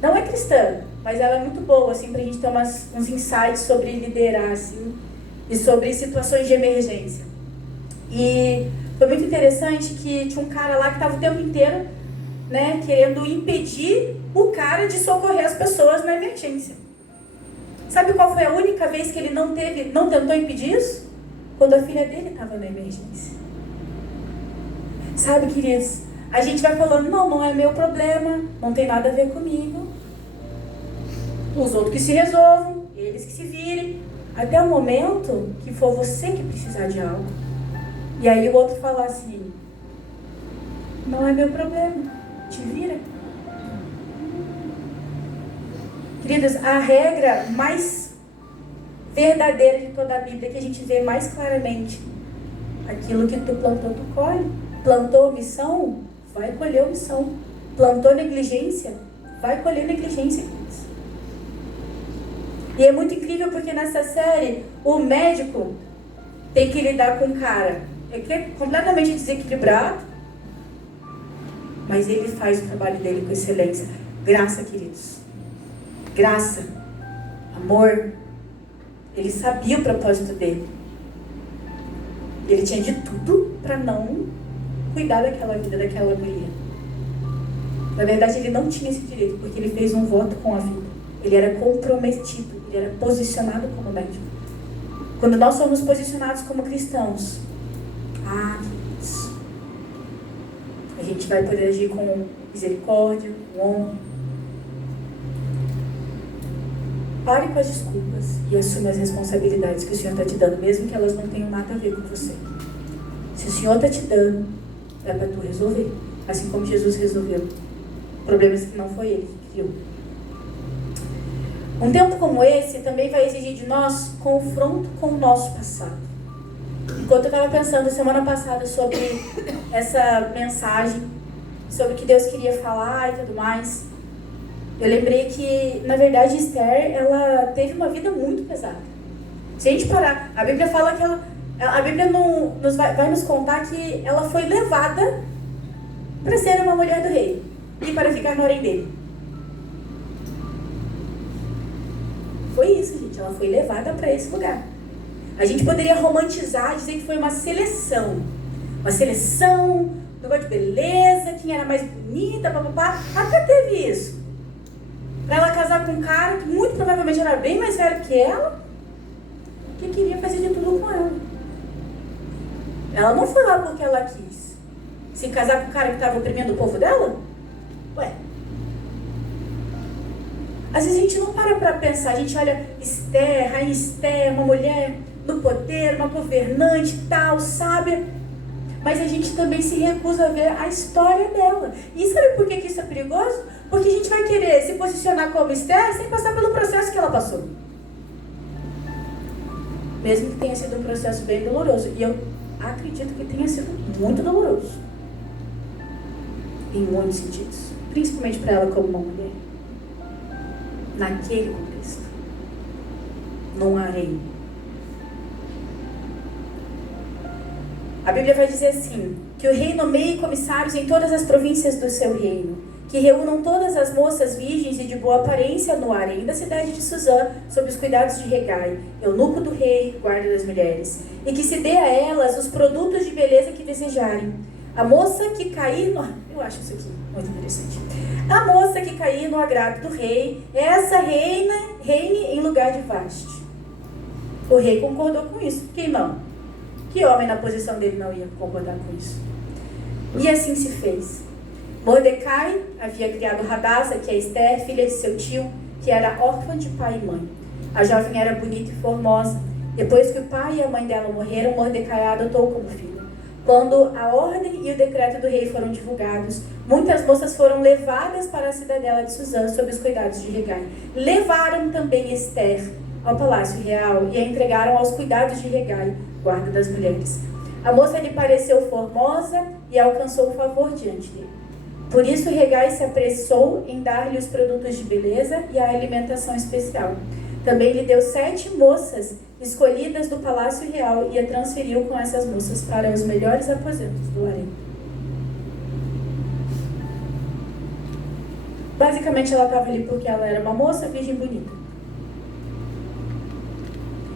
Não é cristã, mas ela é muito boa, assim, pra gente ter uns insights sobre liderar, assim, e sobre situações de emergência. E foi muito interessante que tinha um cara lá que estava o tempo inteiro, né, querendo impedir o cara de socorrer as pessoas na emergência. Sabe qual foi a única vez que ele não tentou impedir isso? Quando a filha dele estava na emergência. Sabe, queridos, a gente vai falando, não é meu problema, não tem nada a ver comigo. Os outros que se resolvam, eles que se virem. Até o momento que for você que precisar de algo. E aí o outro falar assim, não é meu problema, te vira. Queridos, a regra mais verdadeira de toda a Bíblia, que a gente vê mais claramente, aquilo que tu plantou, tu colhe. Plantou omissão, vai colher omissão. Plantou negligência, vai colher negligência. E é muito incrível porque nessa série, o médico tem que lidar com um cara que é completamente desequilibrado, mas ele faz o trabalho dele com excelência. Graça, queridos. Graça. Amor. Ele sabia o propósito dele. Ele tinha de tudo para não cuidar daquela vida, daquela guria. Na verdade, ele não tinha esse direito, porque ele fez um voto com a vida. Ele era comprometido, ele era posicionado como médico. Quando nós somos posicionados como cristãos, queridos, a gente vai poder agir com misericórdia, com honra. Pare com as desculpas e assume as responsabilidades que o Senhor está te dando, mesmo que elas não tenham nada a ver com você. Se o Senhor está te dando, é para tu resolver. Assim como Jesus resolveu problemas que não foi Ele que criou. Um tempo como esse também vai exigir de nós confronto com o nosso passado. Enquanto eu estava pensando semana passada sobre essa mensagem, sobre o que Deus queria falar e tudo mais, eu lembrei que, na verdade, Esther, ela teve uma vida muito pesada. Se a gente parar, a Bíblia fala que A Bíblia vai nos contar que ela foi levada para ser uma mulher do rei e para ficar no harém dele. Foi isso, gente. Ela foi levada para esse lugar. A gente poderia romantizar, dizer que foi uma seleção. Uma seleção, negócio de beleza, quem era mais bonita, papapá. Até teve isso. Para ela casar com um cara que muito provavelmente era bem mais velho que ela, que queria fazer de tudo com ela. Ela não foi lá porque ela quis se casar com o cara que estava oprimindo o povo dela? Ué. Às vezes a gente não para pensar, a gente olha Esther, Rainha Esther, uma mulher no poder, uma governante tal, sábia, mas a gente também se recusa a ver a história dela. E sabe por que isso é perigoso? Porque a gente vai querer se posicionar como Esther sem passar pelo processo que ela passou. Mesmo que tenha sido um processo bem doloroso. E eu acredito que tenha sido muito doloroso. Em muitos sentidos. Principalmente para ela como uma mulher. Naquele contexto. Num harém. A Bíblia vai dizer assim, que o rei nomeie comissários em todas as províncias do seu reino, que reúnam todas as moças virgens e de boa aparência no harém da cidade de Suzã, sob os cuidados de Hegai, eunuco do rei, guarda das mulheres, e que se dê a elas os produtos de beleza que desejarem. A moça que cair no... Eu acho isso aqui muito interessante. A moça que cair no agrado do rei, essa reine em lugar de Vaste. O rei concordou com isso. Quem não? Que homem na posição dele não ia concordar com isso? E assim se fez. Mordecai havia criado Hadassa, que é Esther, filha de seu tio, que era órfã de pai e mãe. A jovem era bonita e formosa. Depois que o pai e a mãe dela morreram, Mordecai a adotou como filho. Quando a ordem e o decreto do rei foram divulgados, muitas moças foram levadas para a cidadela de Suzã sob os cuidados de Hegai. Levaram também Esther ao palácio real e a entregaram aos cuidados de Hegai, guarda das mulheres. A moça lhe pareceu formosa e alcançou favor diante dele. Por isso Hegai se apressou em dar-lhe os produtos de beleza e a alimentação especial. Também lhe deu 7 moças escolhidas do palácio real e a transferiu com essas moças para os melhores aposentos do harém. Basicamente ela estava ali porque ela era uma moça virgem bonita.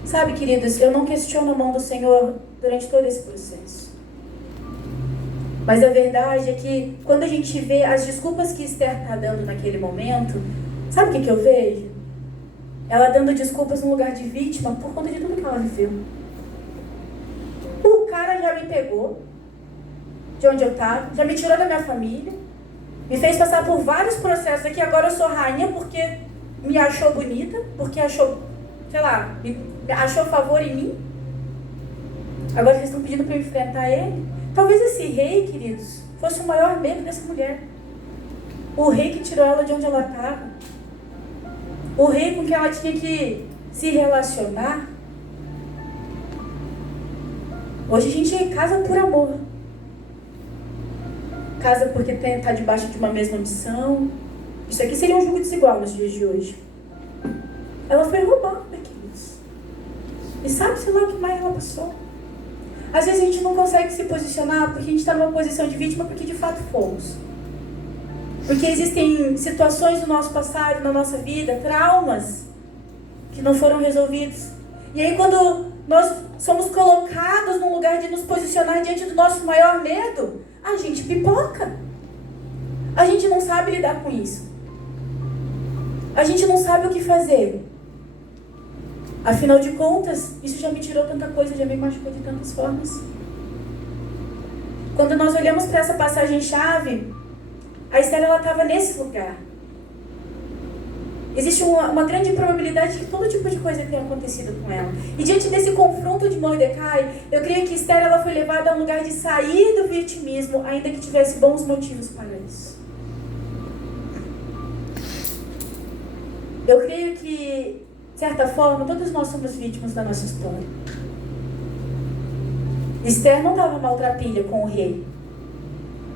Sabe, queridos, eu não questiono a mão do Senhor durante todo esse processo. Mas a verdade é que quando a gente vê as desculpas que Esther está dando naquele momento, sabe o que eu vejo? Ela dando desculpas no lugar de vítima por conta de tudo que ela viveu. O cara já me pegou de onde eu estava, já me tirou da minha família, me fez passar por vários processos aqui, agora eu sou rainha porque me achou bonita, porque achou, sei lá, achou favor em mim. Agora vocês estão pedindo para eu enfrentar ele. Talvez esse rei, queridos, fosse o maior medo dessa mulher. O rei que tirou ela de onde ela estava. O rei com quem ela tinha que se relacionar. Hoje a gente casa por amor. Casa porque está debaixo de uma mesma missão. Isso aqui seria um jogo desigual nos dias de hoje. Ela foi roubada, queridos. E sabe-se lá o que mais ela passou. Às vezes a gente não consegue se posicionar porque a gente está numa posição de vítima porque de fato fomos. Porque existem situações do nosso passado, na nossa vida, traumas que não foram resolvidos. E aí quando nós somos colocados num lugar de nos posicionar diante do nosso maior medo, a gente pipoca. A gente não sabe lidar com isso. A gente não sabe o que fazer. Afinal de contas, isso já me tirou tanta coisa, já me machucou de tantas formas. Quando nós olhamos para essa passagem-chave, a Esther estava nesse lugar. Existe uma grande probabilidade de que todo tipo de coisa tenha acontecido com ela. E diante desse confronto de Mordecai, eu creio que Esther ela foi levada a um lugar de sair do vitimismo, ainda que tivesse bons motivos para isso. Eu creio que, de certa forma, todos nós somos vítimas da nossa história. Esther não estava maltrapilha com o rei.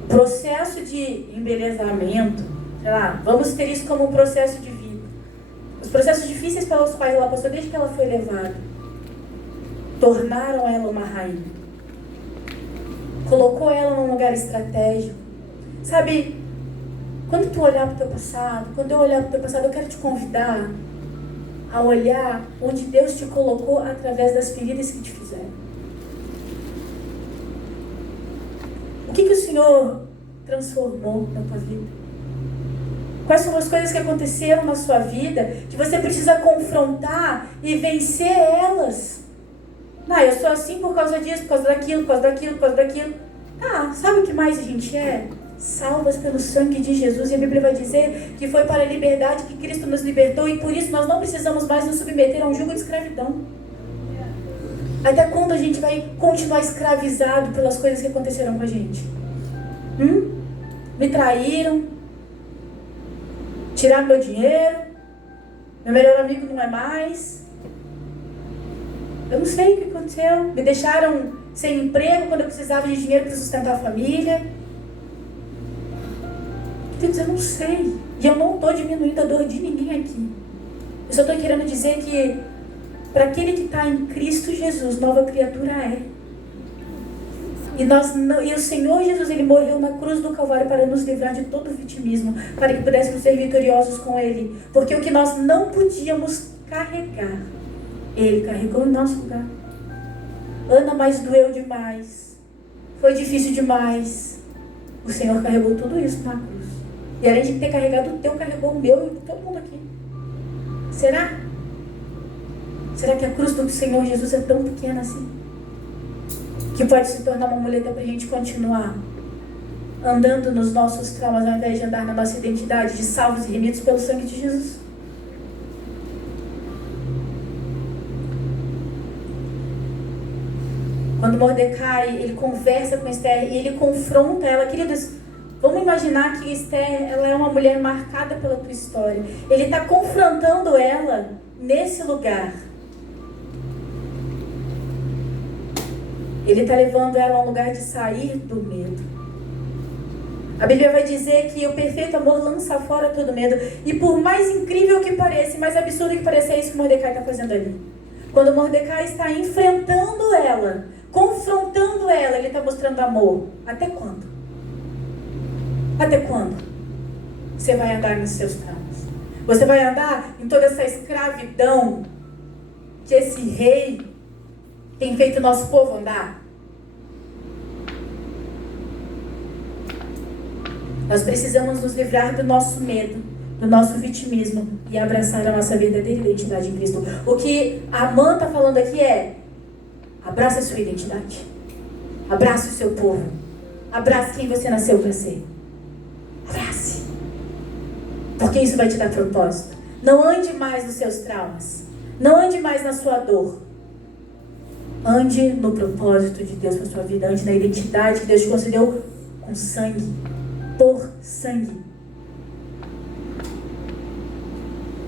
O processo de embelezamento, sei lá, vamos ter isso como um processo de vida. Os processos difíceis pelos quais ela passou desde que ela foi levada. tornaram ela uma rainha. Colocou ela num lugar estratégico. Sabe, quando tu olhar para o teu passado, quando eu olhar para o teu passado, eu quero te convidar a olhar onde Deus te colocou através das feridas que te fizeram. O que o Senhor transformou na tua vida? Quais são as coisas que aconteceram na sua vida que você precisa confrontar e vencer elas? Não, eu sou assim por causa disso, por causa daquilo, por causa daquilo, por causa daquilo. Sabe o que mais a gente é? Salvas pelo sangue de Jesus. E a Bíblia vai dizer que foi para a liberdade que Cristo nos libertou, e por isso nós não precisamos mais nos submeter a um jugo de escravidão. Até quando a gente vai continuar escravizado pelas coisas que aconteceram com a gente? Me traíram, tiraram meu dinheiro, meu melhor amigo não é mais. Eu não sei o que aconteceu. Me deixaram sem emprego quando eu precisava de dinheiro para sustentar a família. Queridos, eu não sei. E eu não estou diminuindo a dor de ninguém aqui. Eu só estou querendo dizer que para aquele que está em Cristo Jesus, nova criatura é. E o Senhor Jesus, Ele morreu na cruz do Calvário para nos livrar de todo vitimismo, para que pudéssemos ser vitoriosos com Ele. Porque o que nós não podíamos carregar, Ele carregou em nosso lugar. Ana, mas doeu demais. Foi difícil demais. O Senhor carregou tudo isso na cruz. E além de ter carregado o teu, carregou o meu e de todo mundo aqui. Será? Será que a cruz do Senhor Jesus é tão pequena assim? Que pode se tornar uma muleta para a gente continuar andando nos nossos traumas, ao invés de andar na nossa identidade de salvos e remidos pelo sangue de Jesus? Quando Mordecai, ele conversa com Esther e ele confronta ela. Queridos, vamos imaginar que Esther, ela é uma mulher marcada pela tua história. Ele está confrontando ela nesse lugar. Ele está levando ela a um lugar de sair do medo. A Bíblia vai dizer que o perfeito amor lança fora todo medo. E por mais incrível que pareça, mais absurdo que pareça, é isso que Mordecai está fazendo ali. Quando Mordecai está enfrentando ela, confrontando ela, ele está mostrando amor. Até quando? Até quando você vai andar nos seus traumas? Você vai andar em toda essa escravidão que esse rei tem feito o nosso povo andar? Nós precisamos nos livrar do nosso medo, do nosso vitimismo e abraçar a nossa verdadeira identidade em Cristo. O que a Amã está falando aqui é: abraça a sua identidade, abraça o seu povo, abrace quem você nasceu para ser. Abrace, porque isso vai te dar propósito. Não ande mais nos seus traumas, não ande mais na sua dor. Ande no propósito de Deus para a sua vida. Ande na identidade que Deus te concedeu com sangue, por sangue.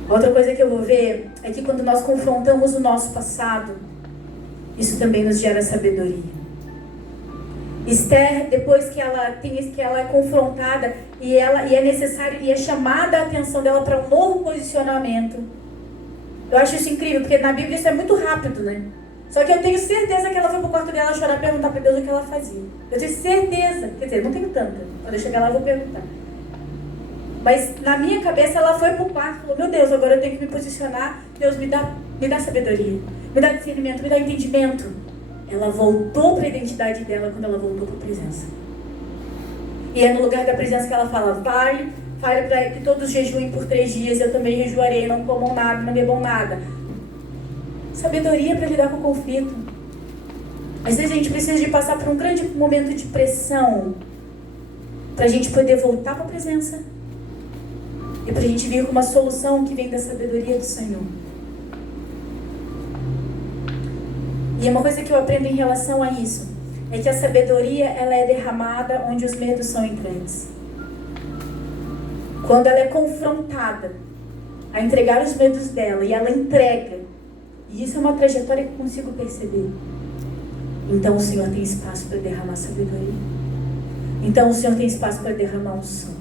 Outra coisa que eu vou ver é que quando nós confrontamos o nosso passado, isso também nos gera sabedoria. Esther, depois que ela é confrontada e é necessário e é chamada a atenção dela para um novo posicionamento. Eu acho isso incrível, porque na Bíblia isso é muito rápido, né? Só que eu tenho certeza que ela foi pro quarto dela chorar e perguntar para Deus o que ela fazia. Eu tenho certeza, quer dizer, não tenho tanta. Quando eu chegar lá eu vou perguntar. Mas na minha cabeça ela foi pro quarto e falou: meu Deus, agora eu tenho que me posicionar. Deus, me dá sabedoria, me dá discernimento, me dá entendimento. Ela voltou para a identidade dela quando ela voltou para a presença. E é no lugar da presença que ela fala: fale para que todos jejuem por 3 dias, eu também jejuarei, não comam nada, não bebam nada. Sabedoria para lidar com o conflito. Às vezes a gente precisa de passar por um grande momento de pressão para a gente poder voltar para a presença e para a gente vir com uma solução que vem da sabedoria do Senhor. E uma coisa que eu aprendo em relação a isso é que a sabedoria, ela é derramada onde os medos são entregues. Quando ela é confrontada a entregar os medos dela e ela entrega, e isso é uma trajetória que eu consigo perceber, então o Senhor tem espaço para derramar sabedoria. Então o Senhor tem espaço para derramar unção.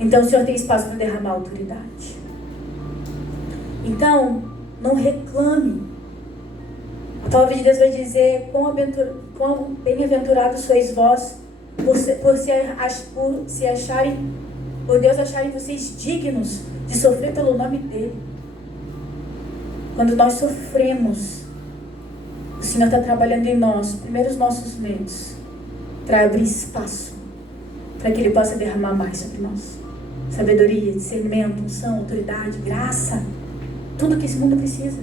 Então o Senhor tem espaço para derramar autoridade. Então, não reclame A palavra de Deus vai dizer: quão bem-aventurados sois vós, por Deus acharem vocês dignos de sofrer pelo nome dele. Quando nós sofremos, o Senhor está trabalhando em nós, primeiro os nossos medos, para abrir espaço, para que Ele possa derramar mais sobre nós. Sabedoria, discernimento, unção, autoridade, graça, tudo que esse mundo precisa.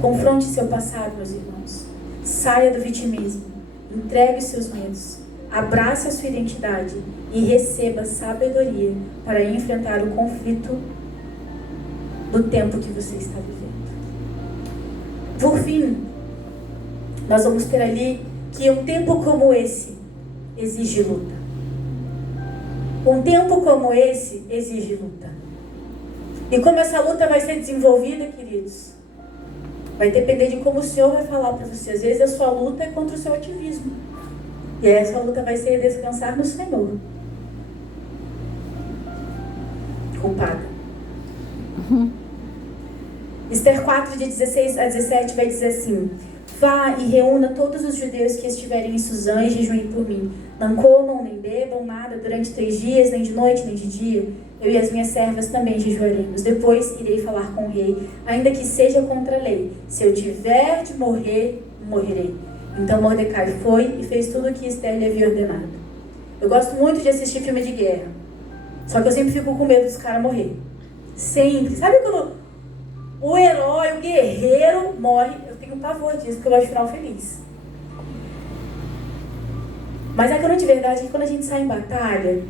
Confronte seu passado, meus irmãos. Saia do vitimismo. Entregue os seus medos. Abrace a sua identidade e receba sabedoria para enfrentar o conflito do tempo que você está vivendo. Por fim, nós vamos ter ali que um tempo como esse exige luta. Um tempo como esse exige luta. E como essa luta vai ser desenvolvida, queridos? Vai depender de como o Senhor vai falar para você. Às vezes a sua luta é contra o seu ativismo. E aí a sua luta vai ser descansar no Senhor. Culpada. Esther 4, de 16 a 17 vai dizer assim: vá e reúna todos os judeus que estiverem em Suzã e jejuem por mim. Não comam, nem bebam nada durante 3 dias, nem de noite, nem de dia. Eu e as minhas servas também jejuaremos. Depois irei falar com o rei, ainda que seja contra a lei. Se eu tiver de morrer, morrerei. Então Mordecai foi e fez tudo o que Esther lhe havia ordenado. Eu gosto muito de assistir filme de guerra. Só que eu sempre fico com medo dos caras morrer. Sempre. Sabe quando o herói, o guerreiro morre? Eu tenho pavor disso, porque eu gosto de final feliz. Mas a grande verdade é que quando a gente sai em batalha,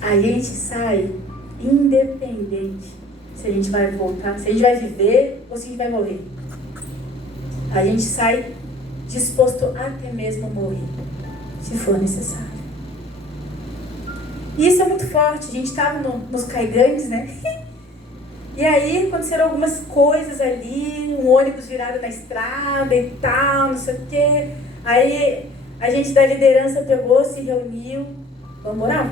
a gente sai independente se a gente vai voltar, se a gente vai viver ou se a gente vai morrer. A gente sai disposto até mesmo a morrer, se for necessário. E isso é muito forte. A gente estava nos Caigangues, né? E aí aconteceram algumas coisas ali, um ônibus virado na estrada e tal, não sei o quê. Aí a gente da liderança pegou, se reuniu. Vamos orar,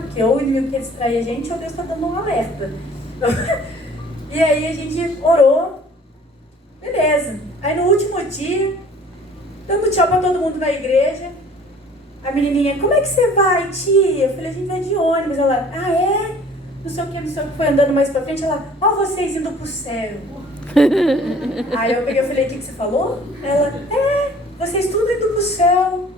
porque ou o inimigo quer distrair a gente ou Deus está dando um alerta. E aí a gente orou, beleza. Aí no último dia, dando tchau para todo mundo na igreja, a menininha: como é que você vai, tia? Eu falei: a gente vai de ônibus. Ela: ah, é? Não sei o que, foi andando mais pra frente. Ela: ó, vocês indo pro céu. Aí eu peguei e falei: o que você falou? Ela: é, vocês tudo indo pro céu.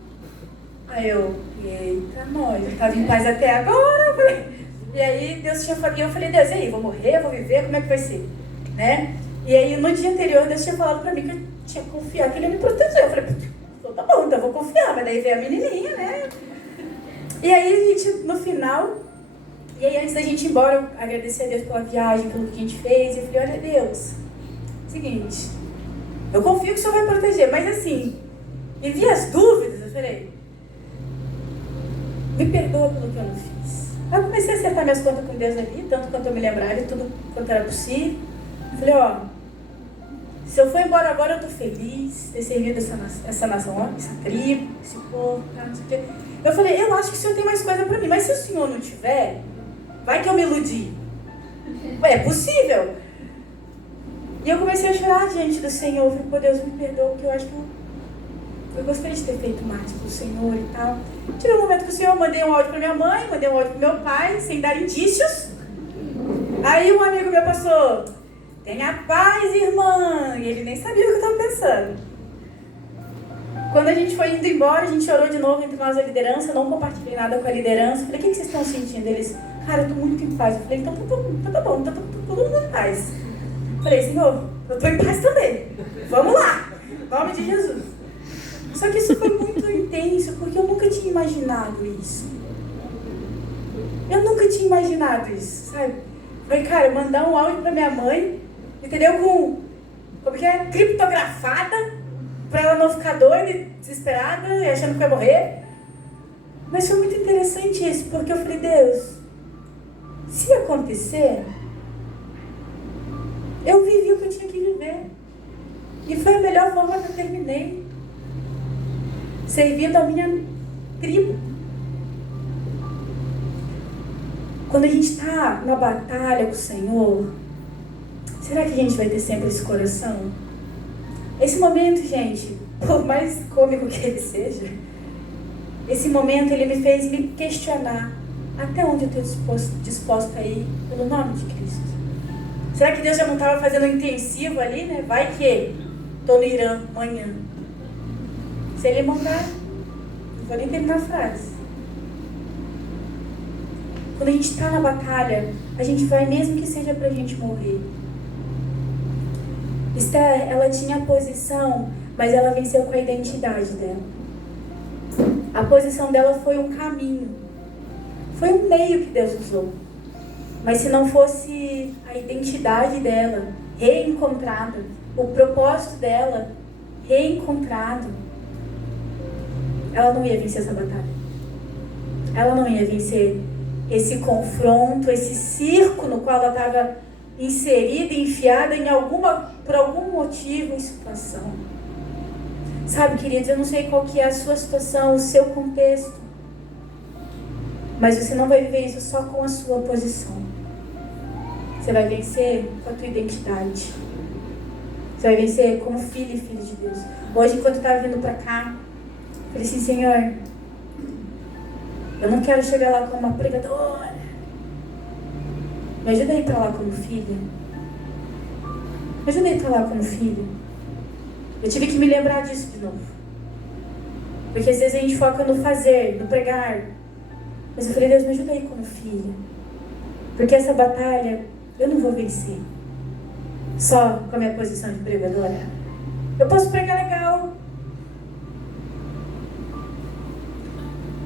Aí eu: eita, nós, eu tava em paz até agora. E aí Deus tinha falado, e eu falei: Deus, e aí, vou morrer, vou viver, como é que vai ser? Né? E aí no dia anterior Deus tinha falado pra mim que eu tinha que confiar, que Ele ia me proteger. Eu falei: então tá bom, então eu vou confiar. Mas daí veio a menininha, né? E aí a gente, no final, e aí antes da gente ir embora, eu agradeci a Deus pela viagem, pelo que a gente fez. E eu falei: olha, Deus, seguinte, eu confio que o Senhor vai proteger, mas assim, me vi as dúvidas. Eu falei: me perdoa pelo que eu não fiz. Aí eu comecei a acertar minhas contas com Deus ali, tanto quanto eu me lembrava, e tudo quanto era possível. Eu falei: ó, se eu for embora agora, eu tô feliz de ter servido essa nação, ó, essa tribo, esse povo, tá, não sei o quê. Eu falei: eu acho que o Senhor tem mais coisa pra mim, mas se o Senhor não tiver, vai que eu me iludi. É possível. E eu comecei a chorar diante do Senhor. Eu falei: pô, Deus, me perdoa, porque eu acho que eu gostaria de ter feito mais pelo Senhor e tal. Tive um momento que o Senhor, mandei um áudio pra minha mãe, mandei um áudio pro meu pai, sem dar indícios. Aí um amigo meu passou: tenha paz, irmã. E ele nem sabia o que eu estava pensando. Quando a gente foi indo embora, a gente orou de novo entre nós a liderança. Eu não compartilhei nada com a liderança. Eu falei: o que vocês estão sentindo? Eles: cara, eu estou muito em paz. Eu falei: então tá bom, então todo mundo em paz. Eu falei: Senhor, eu estou em paz também. Vamos lá, em nome de Jesus. Só que isso foi muito intenso, porque eu nunca tinha imaginado isso. Eu nunca tinha imaginado isso, sabe? Falei: cara, mandar um áudio pra minha mãe, entendeu? Como que é? Criptografada, pra ela não ficar doida e desesperada, e achando que vai morrer. Mas foi muito interessante isso, porque eu falei: Deus, se acontecer, eu vivi o que eu tinha que viver. E foi a melhor forma que eu terminei, servindo a minha tribo. Quando a gente está na batalha com o Senhor, Será que a gente vai ter sempre esse coração? Esse momento, gente, por mais cômico que ele seja, esse momento ele me fez me questionar até onde eu estou disposta a ir pelo nome de Cristo. Será que Deus já não estava fazendo um intensivo ali, né? Vai que estou no Irã amanhã. Se ele mandar, não vou nem terminar a frase. Quando a gente está na batalha, a gente vai mesmo que seja para a gente morrer. Esther, ela tinha a posição, mas ela venceu com a identidade dela. A posição dela foi um caminho. Foi um meio que Deus usou. Mas se não fosse a identidade dela reencontrada, o propósito dela reencontrado, ela não ia vencer essa batalha. Ela não ia vencer esse confronto, esse circo no qual ela estava inserida, enfiada por algum motivo em situação. Sabe, queridos, eu não sei qual que é a sua situação, o seu contexto, mas você não vai viver isso só com a sua posição. Você vai vencer com a tua identidade. Você vai vencer como filho e filha de Deus. Hoje, enquanto eu estava vindo para cá, eu falei assim, Senhor, eu não quero chegar lá como uma pregadora. Me ajuda a ir para lá como filha. Me ajuda a ir para lá como filha. Eu tive que me lembrar disso de novo. Porque às vezes a gente foca no fazer, no pregar. Mas eu falei, Deus, me ajuda a ir como filha. Porque essa batalha eu não vou vencer só com a minha posição de pregadora. Eu posso pregar legal,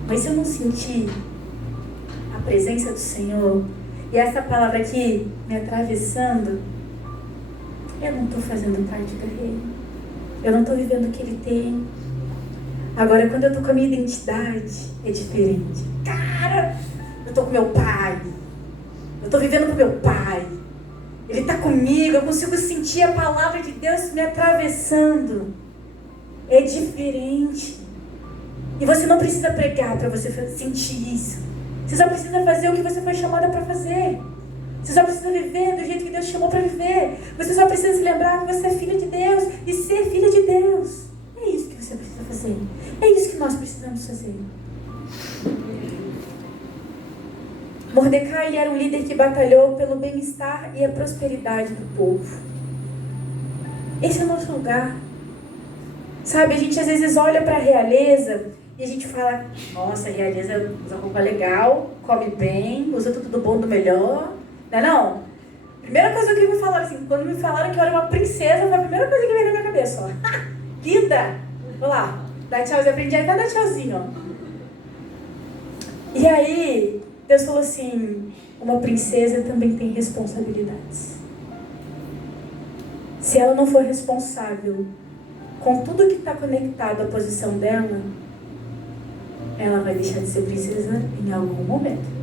mas se eu não sentir a presença do Senhor e essa palavra aqui me atravessando, eu não estou fazendo parte do reino. Eu não estou vivendo o que Ele tem. Agora, quando eu estou com a minha identidade, é diferente. Cara, eu estou com meu Pai. Eu estou vivendo com meu Pai. Ele está comigo. Eu consigo sentir a palavra de Deus me atravessando. É diferente. E você não precisa pregar para você sentir isso. Você só precisa fazer o que você foi chamada para fazer. Você só precisa viver do jeito que Deus chamou para viver. Você só precisa se lembrar que você é filha de Deus e ser filha de Deus. É isso que você precisa fazer. É isso que nós precisamos fazer. Mordecai, ele era um líder que batalhou pelo bem-estar e a prosperidade do povo. Esse é o nosso lugar. Sabe, a gente às vezes olha para a realeza e a gente fala, nossa, a realeza usa roupa legal, come bem, usa tudo do bom, do melhor. Não é não? Primeira coisa que me falaram assim, quando me falaram que eu era uma princesa, foi a primeira coisa que veio na minha cabeça, ó. Linda! Vou lá, dá tchauzinho, aprendi até a dar tchauzinho, ó. E aí, Deus falou assim, uma princesa também tem responsabilidades. Se ela não for responsável com tudo que está conectado à posição dela, ela vai deixar de ser princesa em algum momento.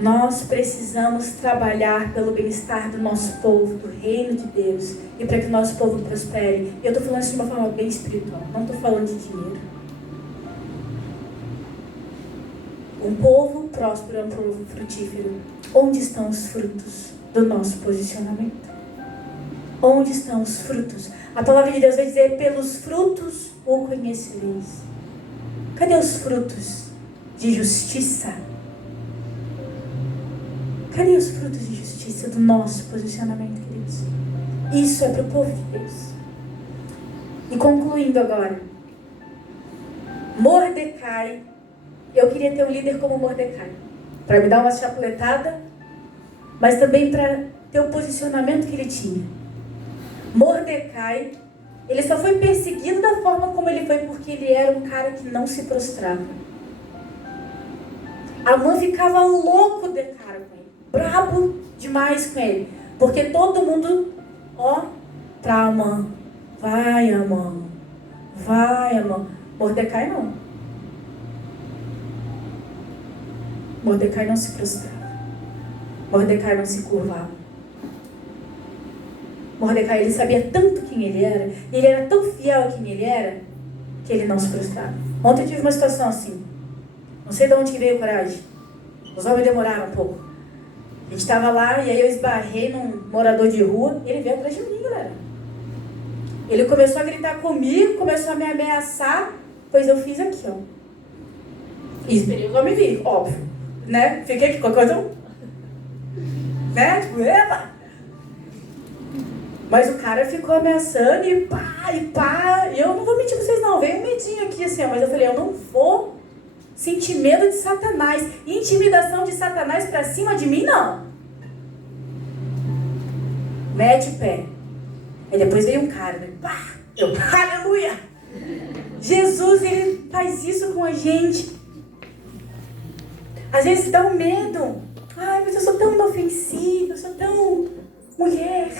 Nós precisamos trabalhar pelo bem-estar do nosso povo, do reino de Deus, e para que o nosso povo prospere. Eu estou falando isso de uma forma bem espiritual, não estou falando de dinheiro. Um povo próspero é um povo frutífero. Onde estão os frutos do nosso posicionamento? Onde estão os frutos? A palavra de Deus vai dizer, pelos frutos o conhecereis. Cadê os frutos de justiça? Cadê os frutos de justiça do nosso posicionamento, queridos? Isso é para o povo de Deus. E concluindo agora, Mordecai, eu queria ter um líder como Mordecai, para me dar uma chapuletada, mas também para ter o posicionamento que ele tinha. Mordecai, ele só foi perseguido da forma como ele foi porque ele era um cara que não se prostrava. Amã ficava louco de cara com ele, brabo demais com ele, porque todo mundo, pra Amã, vai Amã, Mordecai não. Mordecai não se prostrava, Mordecai não se curvava. Mordecai, ele sabia tanto quem ele era, e ele era tão fiel a quem ele era, que ele não se prostrava. Ontem eu tive uma situação assim, não sei de onde que veio a coragem. Os homens demoraram um pouco. A gente estava lá e aí eu esbarrei num morador de rua e ele veio atrás de mim, galera. Ele começou a gritar comigo, começou a me ameaçar, pois eu fiz aqui, ó. E esperei os homens virem, óbvio, né? Fiquei aqui com a coisa, né? Tipo, epa! Mas o cara ficou ameaçando e pá. E eu não vou mentir pra vocês não, veio um medinho aqui assim, ó, mas eu falei, eu não vou sentir medo de Satanás. Intimidação de Satanás pra cima de mim, não. Mete o pé. Aí depois veio um cara, né? Pá! Eu, aleluia! Jesus, ele faz isso com a gente. Às vezes dá um medo. Ai, mas eu sou tão inofensiva, eu sou tão mulher,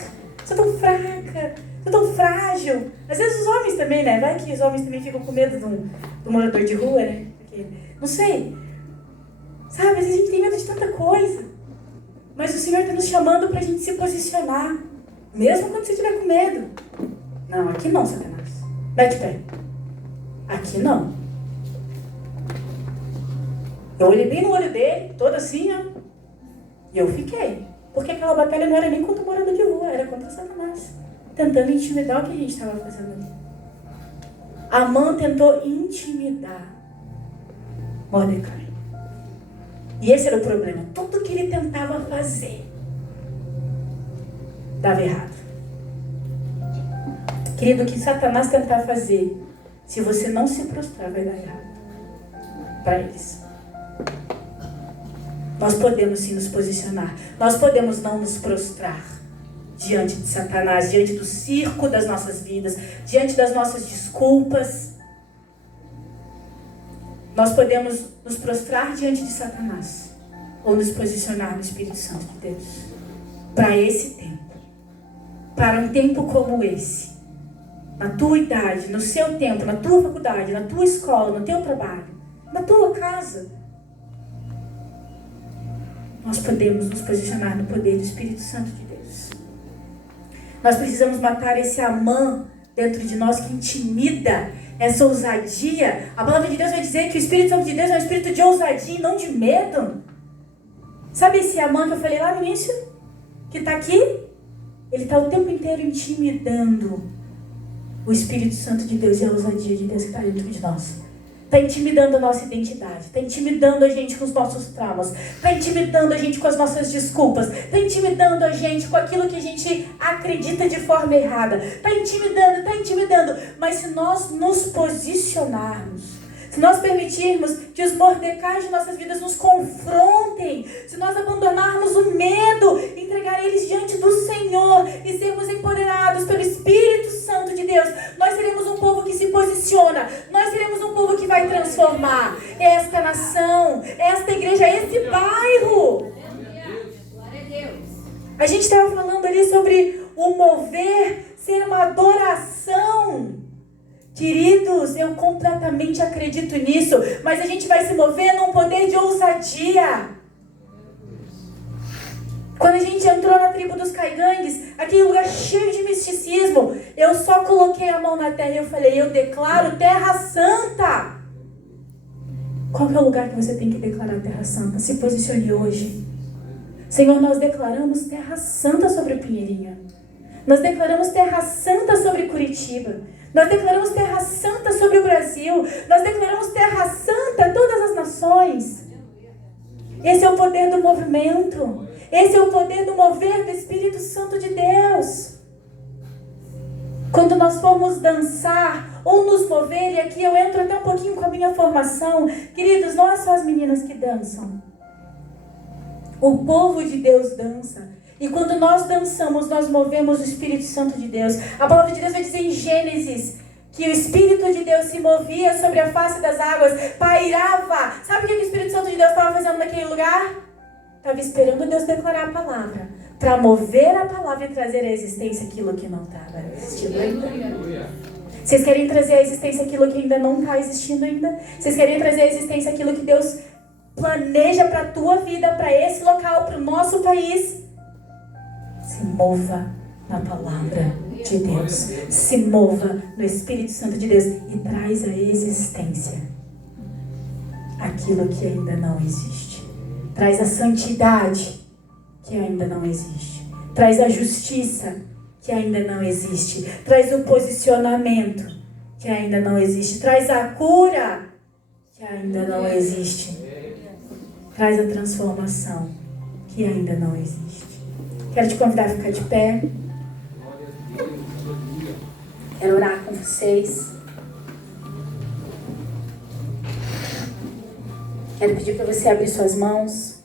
sou tão fraca, sou tão frágil. Às vezes os homens também, né? Vai que os homens também ficam com medo do morador de rua, né? Porque, não sei. Sabe, às vezes a gente tem medo de tanta coisa. Mas o Senhor está nos chamando para a gente se posicionar. Mesmo quando você estiver com medo. Não, aqui não, Satanás. Mete o pé. Aqui não. Eu olhei bem no olho dele, todo assim, ó. E eu fiquei. Porque aquela batalha não era nem contra o morador de rua, era contra Satanás. Tentando intimidar o que a gente estava fazendo ali. Amã tentou intimidar Mordecai. E esse era o problema. Tudo que ele tentava fazer dava errado. Querido, o que Satanás tentar fazer, se você não se prostrar, vai dar errado para eles. Nós podemos sim nos posicionar. Nós podemos não nos prostrar diante de Satanás, diante do circo das nossas vidas, diante das nossas desculpas. Nós podemos nos prostrar diante de Satanás ou nos posicionar no Espírito Santo de Deus. Para esse tempo. Para um tempo como esse. Na tua idade, no seu tempo, na tua faculdade, na tua escola, no teu trabalho, na tua casa. Nós podemos nos posicionar no poder do Espírito Santo de Deus. Nós precisamos matar esse Amã dentro de nós que intimida, essa ousadia. A palavra de Deus vai dizer que o Espírito Santo de Deus é um espírito de ousadia e não de medo. Sabe esse Amã que eu falei lá no início? Que está aqui? Ele está o tempo inteiro intimidando o Espírito Santo de Deus e a ousadia de Deus que está dentro de nós. Está intimidando a nossa identidade. Está intimidando a gente com os nossos traumas. Está intimidando a gente com as nossas desculpas. Está intimidando a gente com aquilo que a gente acredita de forma errada. Está intimidando. Mas se nós nos posicionarmos, se nós permitirmos que os Mordecais de nossas vidas nos confrontem, se nós abandonarmos o medo, entregar eles diante do Senhor e sermos empoderados pelo Espírito Santo de Deus, nós seremos um povo que se posiciona, nós seremos um povo que vai transformar esta nação, esta igreja, esse bairro. A gente estava falando ali sobre o mover ser uma adoração. Queridos, eu completamente acredito nisso, mas a gente vai se mover num poder de ousadia. Quando a gente entrou na tribo dos Caigangues, aquele lugar cheio de misticismo, eu só coloquei a mão na terra e eu falei, eu declaro Terra Santa. Qual que é o lugar que você tem que declarar Terra Santa? Se posicione hoje. Senhor, nós declaramos Terra Santa sobre o Pinheirinho. Nós declaramos Terra Santa sobre Curitiba. Nós declaramos Terra Santa sobre o Brasil. Nós declaramos Terra Santa a todas as nações. Esse é o poder do movimento. Esse é o poder do mover do Espírito Santo de Deus. Quando nós formos dançar ou nos mover, e aqui eu entro até um pouquinho com a minha formação. Queridos, não é só as meninas que dançam. O povo de Deus dança. E quando nós dançamos, nós movemos o Espírito Santo de Deus. A palavra de Deus vai dizer em Gênesis que o Espírito de Deus se movia sobre a face das águas, pairava. Sabe o que o Espírito Santo de Deus estava fazendo naquele lugar? Estava esperando Deus declarar a palavra, para mover a palavra e trazer à existência aquilo que não estava existindo ainda. Vocês querem trazer à existência aquilo que ainda não está existindo ainda? Vocês querem trazer à existência aquilo que Deus planeja para a tua vida, para esse local, para o nosso país? Se mova na palavra de Deus. Se mova no Espírito Santo de Deus e traz à existência aquilo que ainda não existe. Traz a santidade que ainda não existe. Traz a justiça que ainda não existe. Traz o posicionamento que ainda não existe. Traz a cura que ainda não existe. Traz a transformação que ainda não existe. Quero te convidar a ficar de pé. Quero orar com vocês. Quero pedir para você abrir suas mãos.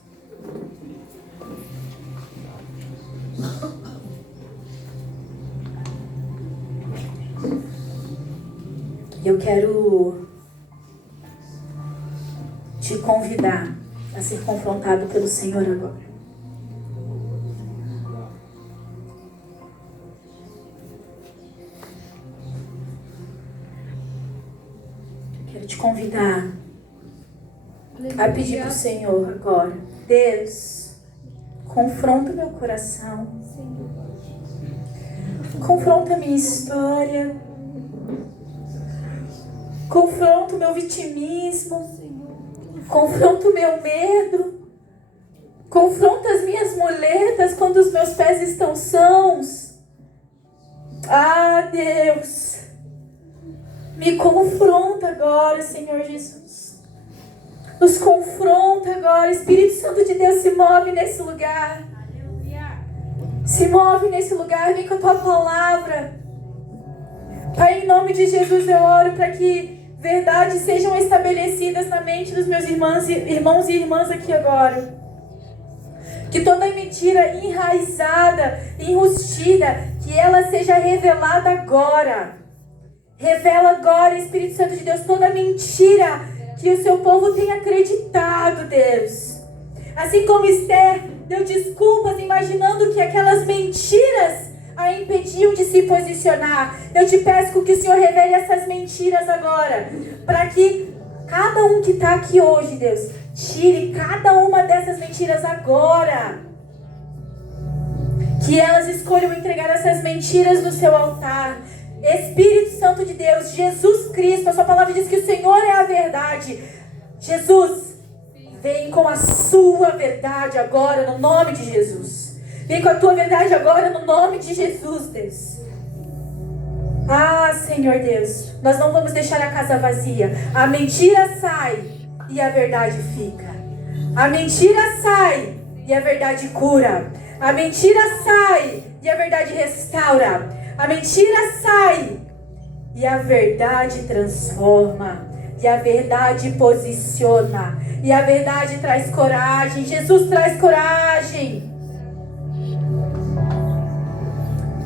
Eu quero te convidar a ser confrontado pelo Senhor agora. Quero te convidar a pedir para o Senhor agora. Deus, confronta meu coração. Confronta a minha história. Confronta o meu vitimismo. Confronta o meu medo. Confronta as minhas muletas quando os meus pés estão sãos. Ah, Deus, me confronta agora, Senhor Jesus. Nos confronta agora. Espírito Santo de Deus, se move nesse lugar. Se move nesse lugar. Vem com a tua palavra. Pai, em nome de Jesus eu oro para que verdades sejam estabelecidas na mente dos meus irmãos e irmãs aqui agora. Que toda mentira enraizada, enrustida, que ela seja revelada agora. Revela agora, Espírito Santo de Deus, toda mentira que o seu povo tem acreditado, Deus. Assim como Esther deu desculpas imaginando que aquelas mentiras a impediam de se posicionar. Eu te peço que o Senhor revele essas mentiras agora, para que cada um que está aqui hoje, Deus, tire cada uma dessas mentiras agora. Que elas escolham entregar essas mentiras no seu altar. Espírito Santo de Deus, Jesus Cristo, a sua palavra diz que o Senhor é a verdade. Jesus, vem com a sua verdade agora, no nome de Jesus. Vem com a tua verdade agora, no nome de Jesus, Deus. Ah, Senhor Deus, nós não vamos deixar a casa vazia. A mentira sai e a verdade fica. A mentira sai e a verdade cura. A mentira sai e a verdade restaura. A mentira sai e a verdade transforma. E a verdade posiciona. E a verdade traz coragem. Jesus traz coragem.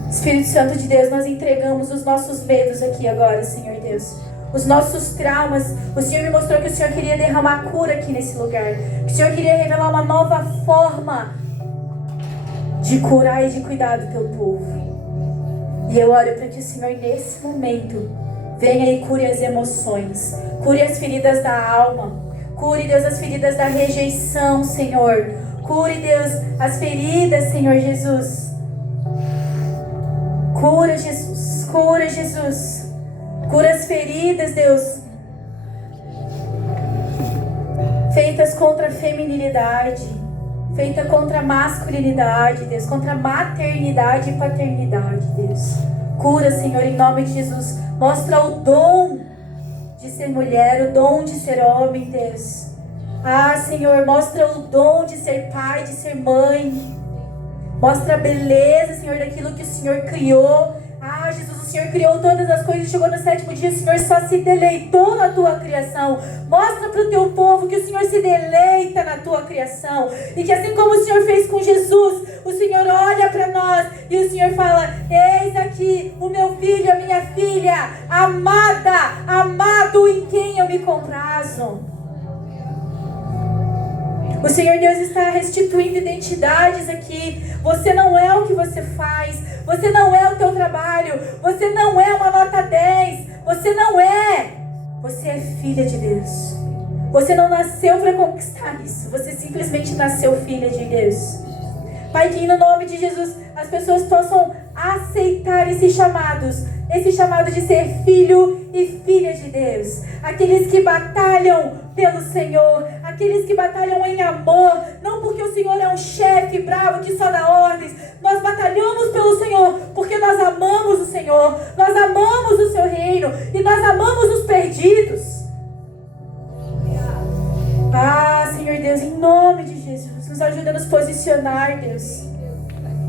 Espírito Santo de Deus, nós entregamos os nossos medos aqui agora, Senhor Deus. Os nossos traumas. O Senhor me mostrou que o Senhor queria derramar cura aqui nesse lugar. Que o Senhor queria revelar uma nova forma de curar e de cuidar do teu povo. E eu oro para que o Senhor, nesse momento, venha e cure as emoções. Cure as feridas da alma. Cure, Deus, as feridas da rejeição, Senhor. Cure, Deus, as feridas, Senhor Jesus. Cura, Jesus. Cura, Jesus. Cura as feridas, Deus, feitas contra a feminilidade, feita contra a masculinidade, Deus, contra a maternidade e paternidade, Deus. Cura, Senhor, em nome de Jesus. Mostra o dom de ser mulher, o dom de ser homem, Deus. Ah, Senhor, mostra o dom de ser pai, de ser mãe. Mostra a beleza, Senhor, daquilo que o Senhor criou. Ah, Jesus, o Senhor criou todas as coisas, chegou no 7º dia, o Senhor só se deleitou na tua criação. Mostra para o teu povo que o Senhor se deleita na tua criação. E que assim como o Senhor fez com Jesus, o Senhor olha para nós e o Senhor fala: eis aqui o meu filho, a minha filha, amada, amado em quem eu me comprazo. O Senhor Deus está restituindo identidades aqui. Você não é o que você faz. Você não é o teu trabalho. Você não é uma nota 10. Você não é. Você é filha de Deus. Você não nasceu para conquistar isso. Você simplesmente nasceu filha de Deus. Pai, que no nome de Jesus as pessoas possam aceitar esse chamado de ser filho e filha de Deus. Aqueles que batalham pelo Senhor, aqueles que batalham em amor, não porque o Senhor é um chefe bravo que só dá ordens. Nós batalhamos pelo Senhor porque nós amamos o Senhor, nós amamos o seu reino e nós amamos os perdidos. Senhor Deus, em nome de Jesus, nos ajuda a nos posicionar, Deus.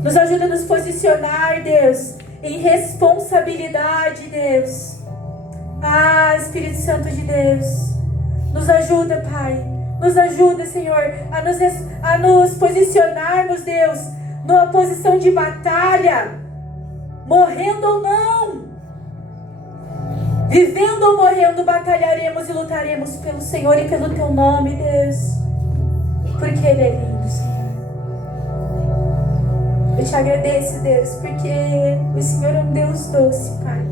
Nos ajuda a nos posicionar, Deus, em responsabilidade, Deus. Espírito Santo de Deus, nos ajuda, Pai. Nos ajuda, Senhor, a nos posicionarmos, Deus, numa posição de batalha, morrendo ou não, vivendo ou morrendo, batalharemos e lutaremos pelo Senhor e pelo Teu nome, Deus, porque Ele é lindo, Senhor. Eu te agradeço, Deus, porque o Senhor é um Deus doce, Pai.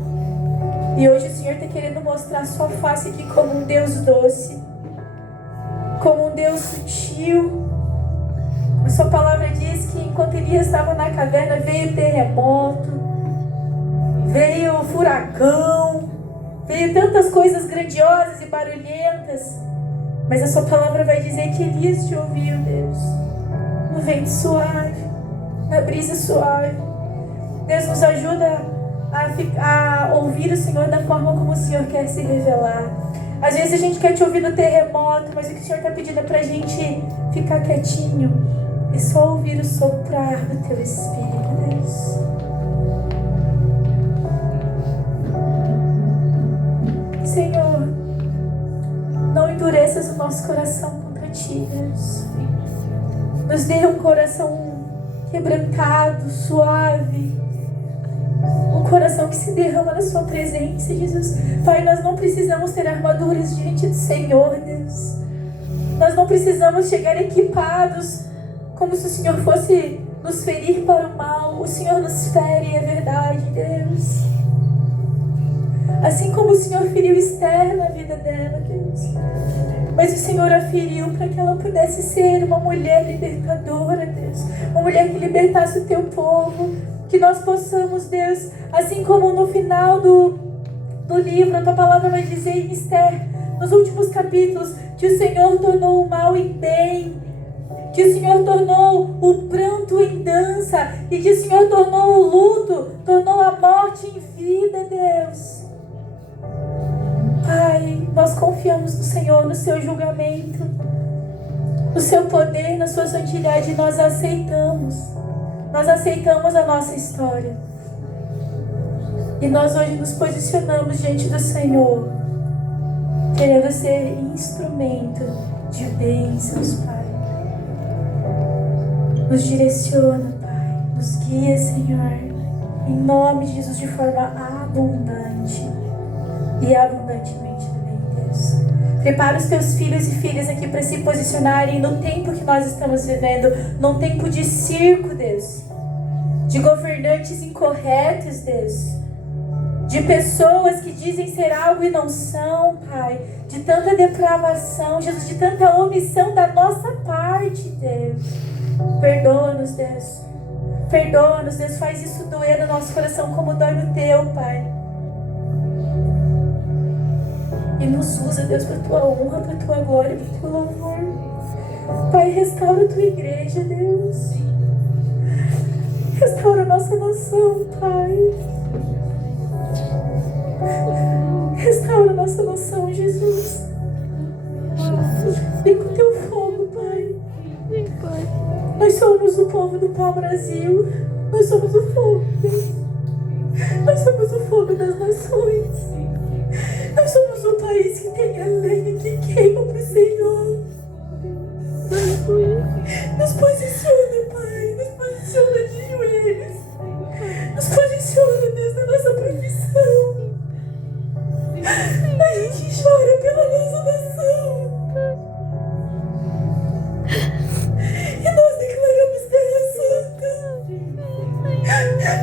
E hoje o Senhor está querendo mostrar a sua face aqui como um Deus doce, como um Deus sutil. A sua palavra diz que enquanto Elias estava na caverna, veio terremoto, veio furacão, veio tantas coisas grandiosas e barulhentas. Mas a sua palavra vai dizer que Elias te ouviu, Deus, no vento suave, na brisa suave. Deus, nos ajuda a ouvir o Senhor da forma como o Senhor quer se revelar. Às vezes a gente quer te ouvir no terremoto, mas o que o Senhor está pedindo é para a gente ficar quietinho e só ouvir o soprar do Teu Espírito, Deus. Senhor, não endureças o nosso coração contra Ti, Deus. Nos dê um coração quebrantado, suave, um coração que se derrama na Sua presença, Jesus. Pai, nós não precisamos ter armaduras diante do Senhor, Deus. Nós não precisamos chegar equipados como se o Senhor fosse nos ferir para o mal. O Senhor nos fere, é verdade, Deus. Assim como o Senhor feriu Esther na vida dela, Deus. Mas o Senhor a feriu para que ela pudesse ser uma mulher libertadora, Deus. Uma mulher que libertasse o Teu povo. Que nós possamos, Deus, assim como no final do livro, a Tua palavra vai dizer em Esther, nos últimos capítulos, que o Senhor tornou o mal em bem, que o Senhor tornou o pranto em dança, e que o Senhor tornou o luto, tornou a morte em vida, Deus. Pai, nós confiamos no Senhor, no Seu julgamento, no Seu poder, na Sua santidade, e nós aceitamos. Nós aceitamos a nossa história. E nós hoje nos posicionamos diante do Senhor, querendo ser instrumento de bênçãos, Pai. Nos direciona, Pai. Nos guia, Senhor. Em nome de Jesus, de forma abundante. E abundantemente também, Deus. Prepara os Teus filhos e filhas aqui para se posicionarem no tempo que nós estamos vivendo, num tempo de circo, Deus, de governantes incorretos, Deus, de pessoas que dizem ser algo e não são, Pai, de tanta depravação, Jesus, de tanta omissão da nossa parte, Deus. Perdoa-nos, Deus. Perdoa-nos, Deus. Faz isso doer no nosso coração como dói no Teu, Pai. E nos usa, Deus, para a Tua honra, para a Tua glória, para o Teu louvor. Pai, restaura a Tua igreja, Deus. Restaura a nossa nação, Pai. Restaura a nossa nação, Jesus. Vem com o Teu fogo, Pai. Nós somos o povo do pau-brasil. Nós somos o fogo, Deus. Nós somos o fogo das nações. Nós somos um país que tem a lenha que queima para o Senhor. Nos posiciona, Pai. Nos posiciona de joelhos. Nos posiciona, Deus, na nossa profissão. A gente chora pela nossa nação. E nós declaramos Terra Santa.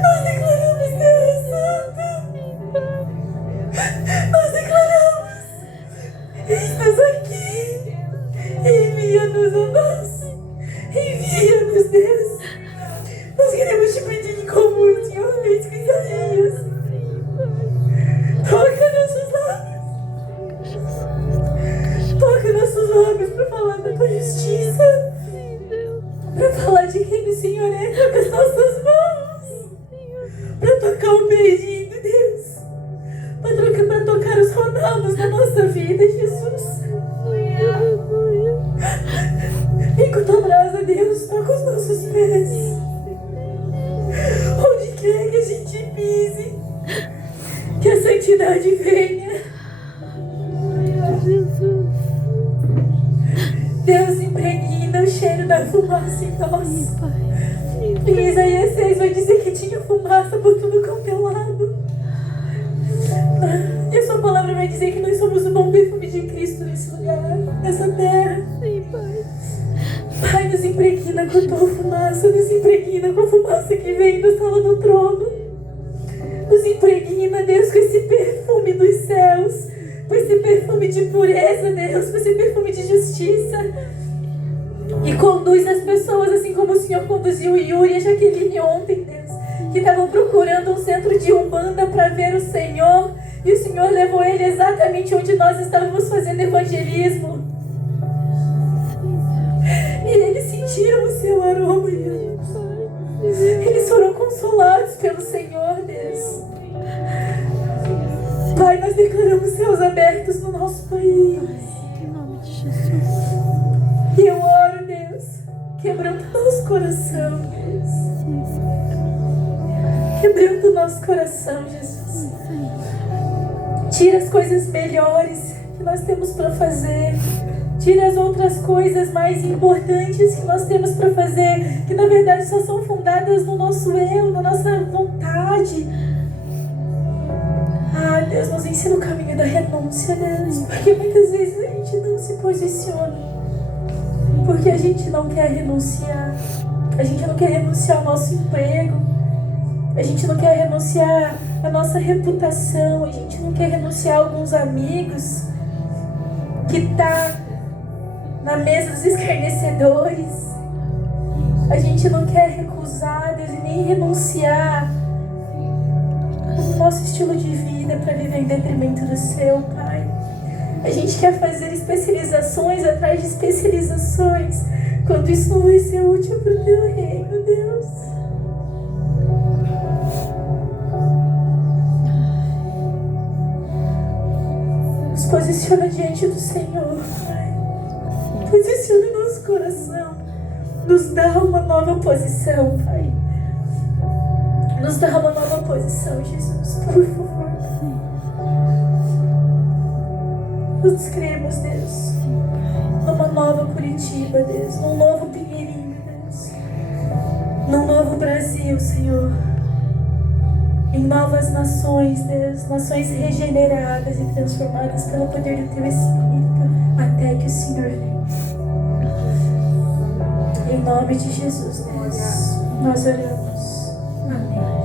Nós declaramos Terra Santa. Nós declaramos: estás aqui. Envia-nos a nós. Envia-nos, Deus. Nós queremos te pedir que, como o Senhor fez com Isaías, toca nossos lábios. Toca nossos lábios para falar da força para falar de quem o Senhor é com as nossas mãos, para tocar o perdido, Deus, para tocar os Ronaldos da nossa vida, Jesus. Vem com tua brasa, Deus, toca os nossos pés. Onde quer que a gente pise, que a santidade venha. Deus, impregna o cheiro da fumaça em nós. Em Isaías 6 vai dizer que tinha fumaça por tudo quanto é lado. E a sua palavra vai dizer que nós somos o bom perfume de Cristo nesse lugar, nessa terra. Pai, nos impregna com a tua fumaça, nos impregna com a fumaça que vem da sala do trono. Nos impregna, Deus, com esse perfume dos céus, com esse perfume de pureza, Deus, com esse perfume de justiça. E conduz as pessoas assim como o Senhor conduziu o Yuri e a Jaqueline ontem, Deus, que estavam procurando um centro de Umbanda para ver o Senhor. E o Senhor levou ele exatamente onde nós estávamos fazendo evangelismo. E eles sentiram o seu aroma, Deus. Eles foram consolados pelo Senhor, Deus. Pai, nós declaramos céus abertos no nosso país. Em nome de Jesus. E eu oro, Deus, quebrando nosso coração, Deus. Quebrando nosso coração, Jesus. Tira as coisas melhores que nós temos para fazer. Tira as outras coisas mais importantes que nós temos para fazer, que na verdade só são fundadas no nosso eu, na nossa vontade. Ah, Deus, nos ensina o caminho da renúncia, Deus. Porque muitas vezes a gente não se posiciona. Porque a gente não quer renunciar. A gente não quer renunciar ao nosso emprego. A gente não quer renunciar à nossa reputação. A gente não quer renunciar a alguns amigos que tá na mesa dos escarnecedores. A gente não quer recusar, Deus, e nem renunciar ao nosso estilo de vida para viver em detrimento do seu, Pai. A gente quer fazer especializações atrás de especializações, quando isso não vai ser útil para o teu reino, Deus. Nos posiciona diante do Senhor, Pai. Posiciona o nosso coração. Nos dá uma nova posição, Pai. Nos dá uma nova posição, Jesus, por favor. Nós cremos, Deus, numa nova Curitiba, Deus, num novo Pinheirinho, Deus, num novo Brasil, Senhor, em novas nações, Deus, nações regeneradas e transformadas pelo poder do Teu Espírito, até que o Senhor venha. Em nome de Jesus, Deus, nós oramos. Amém.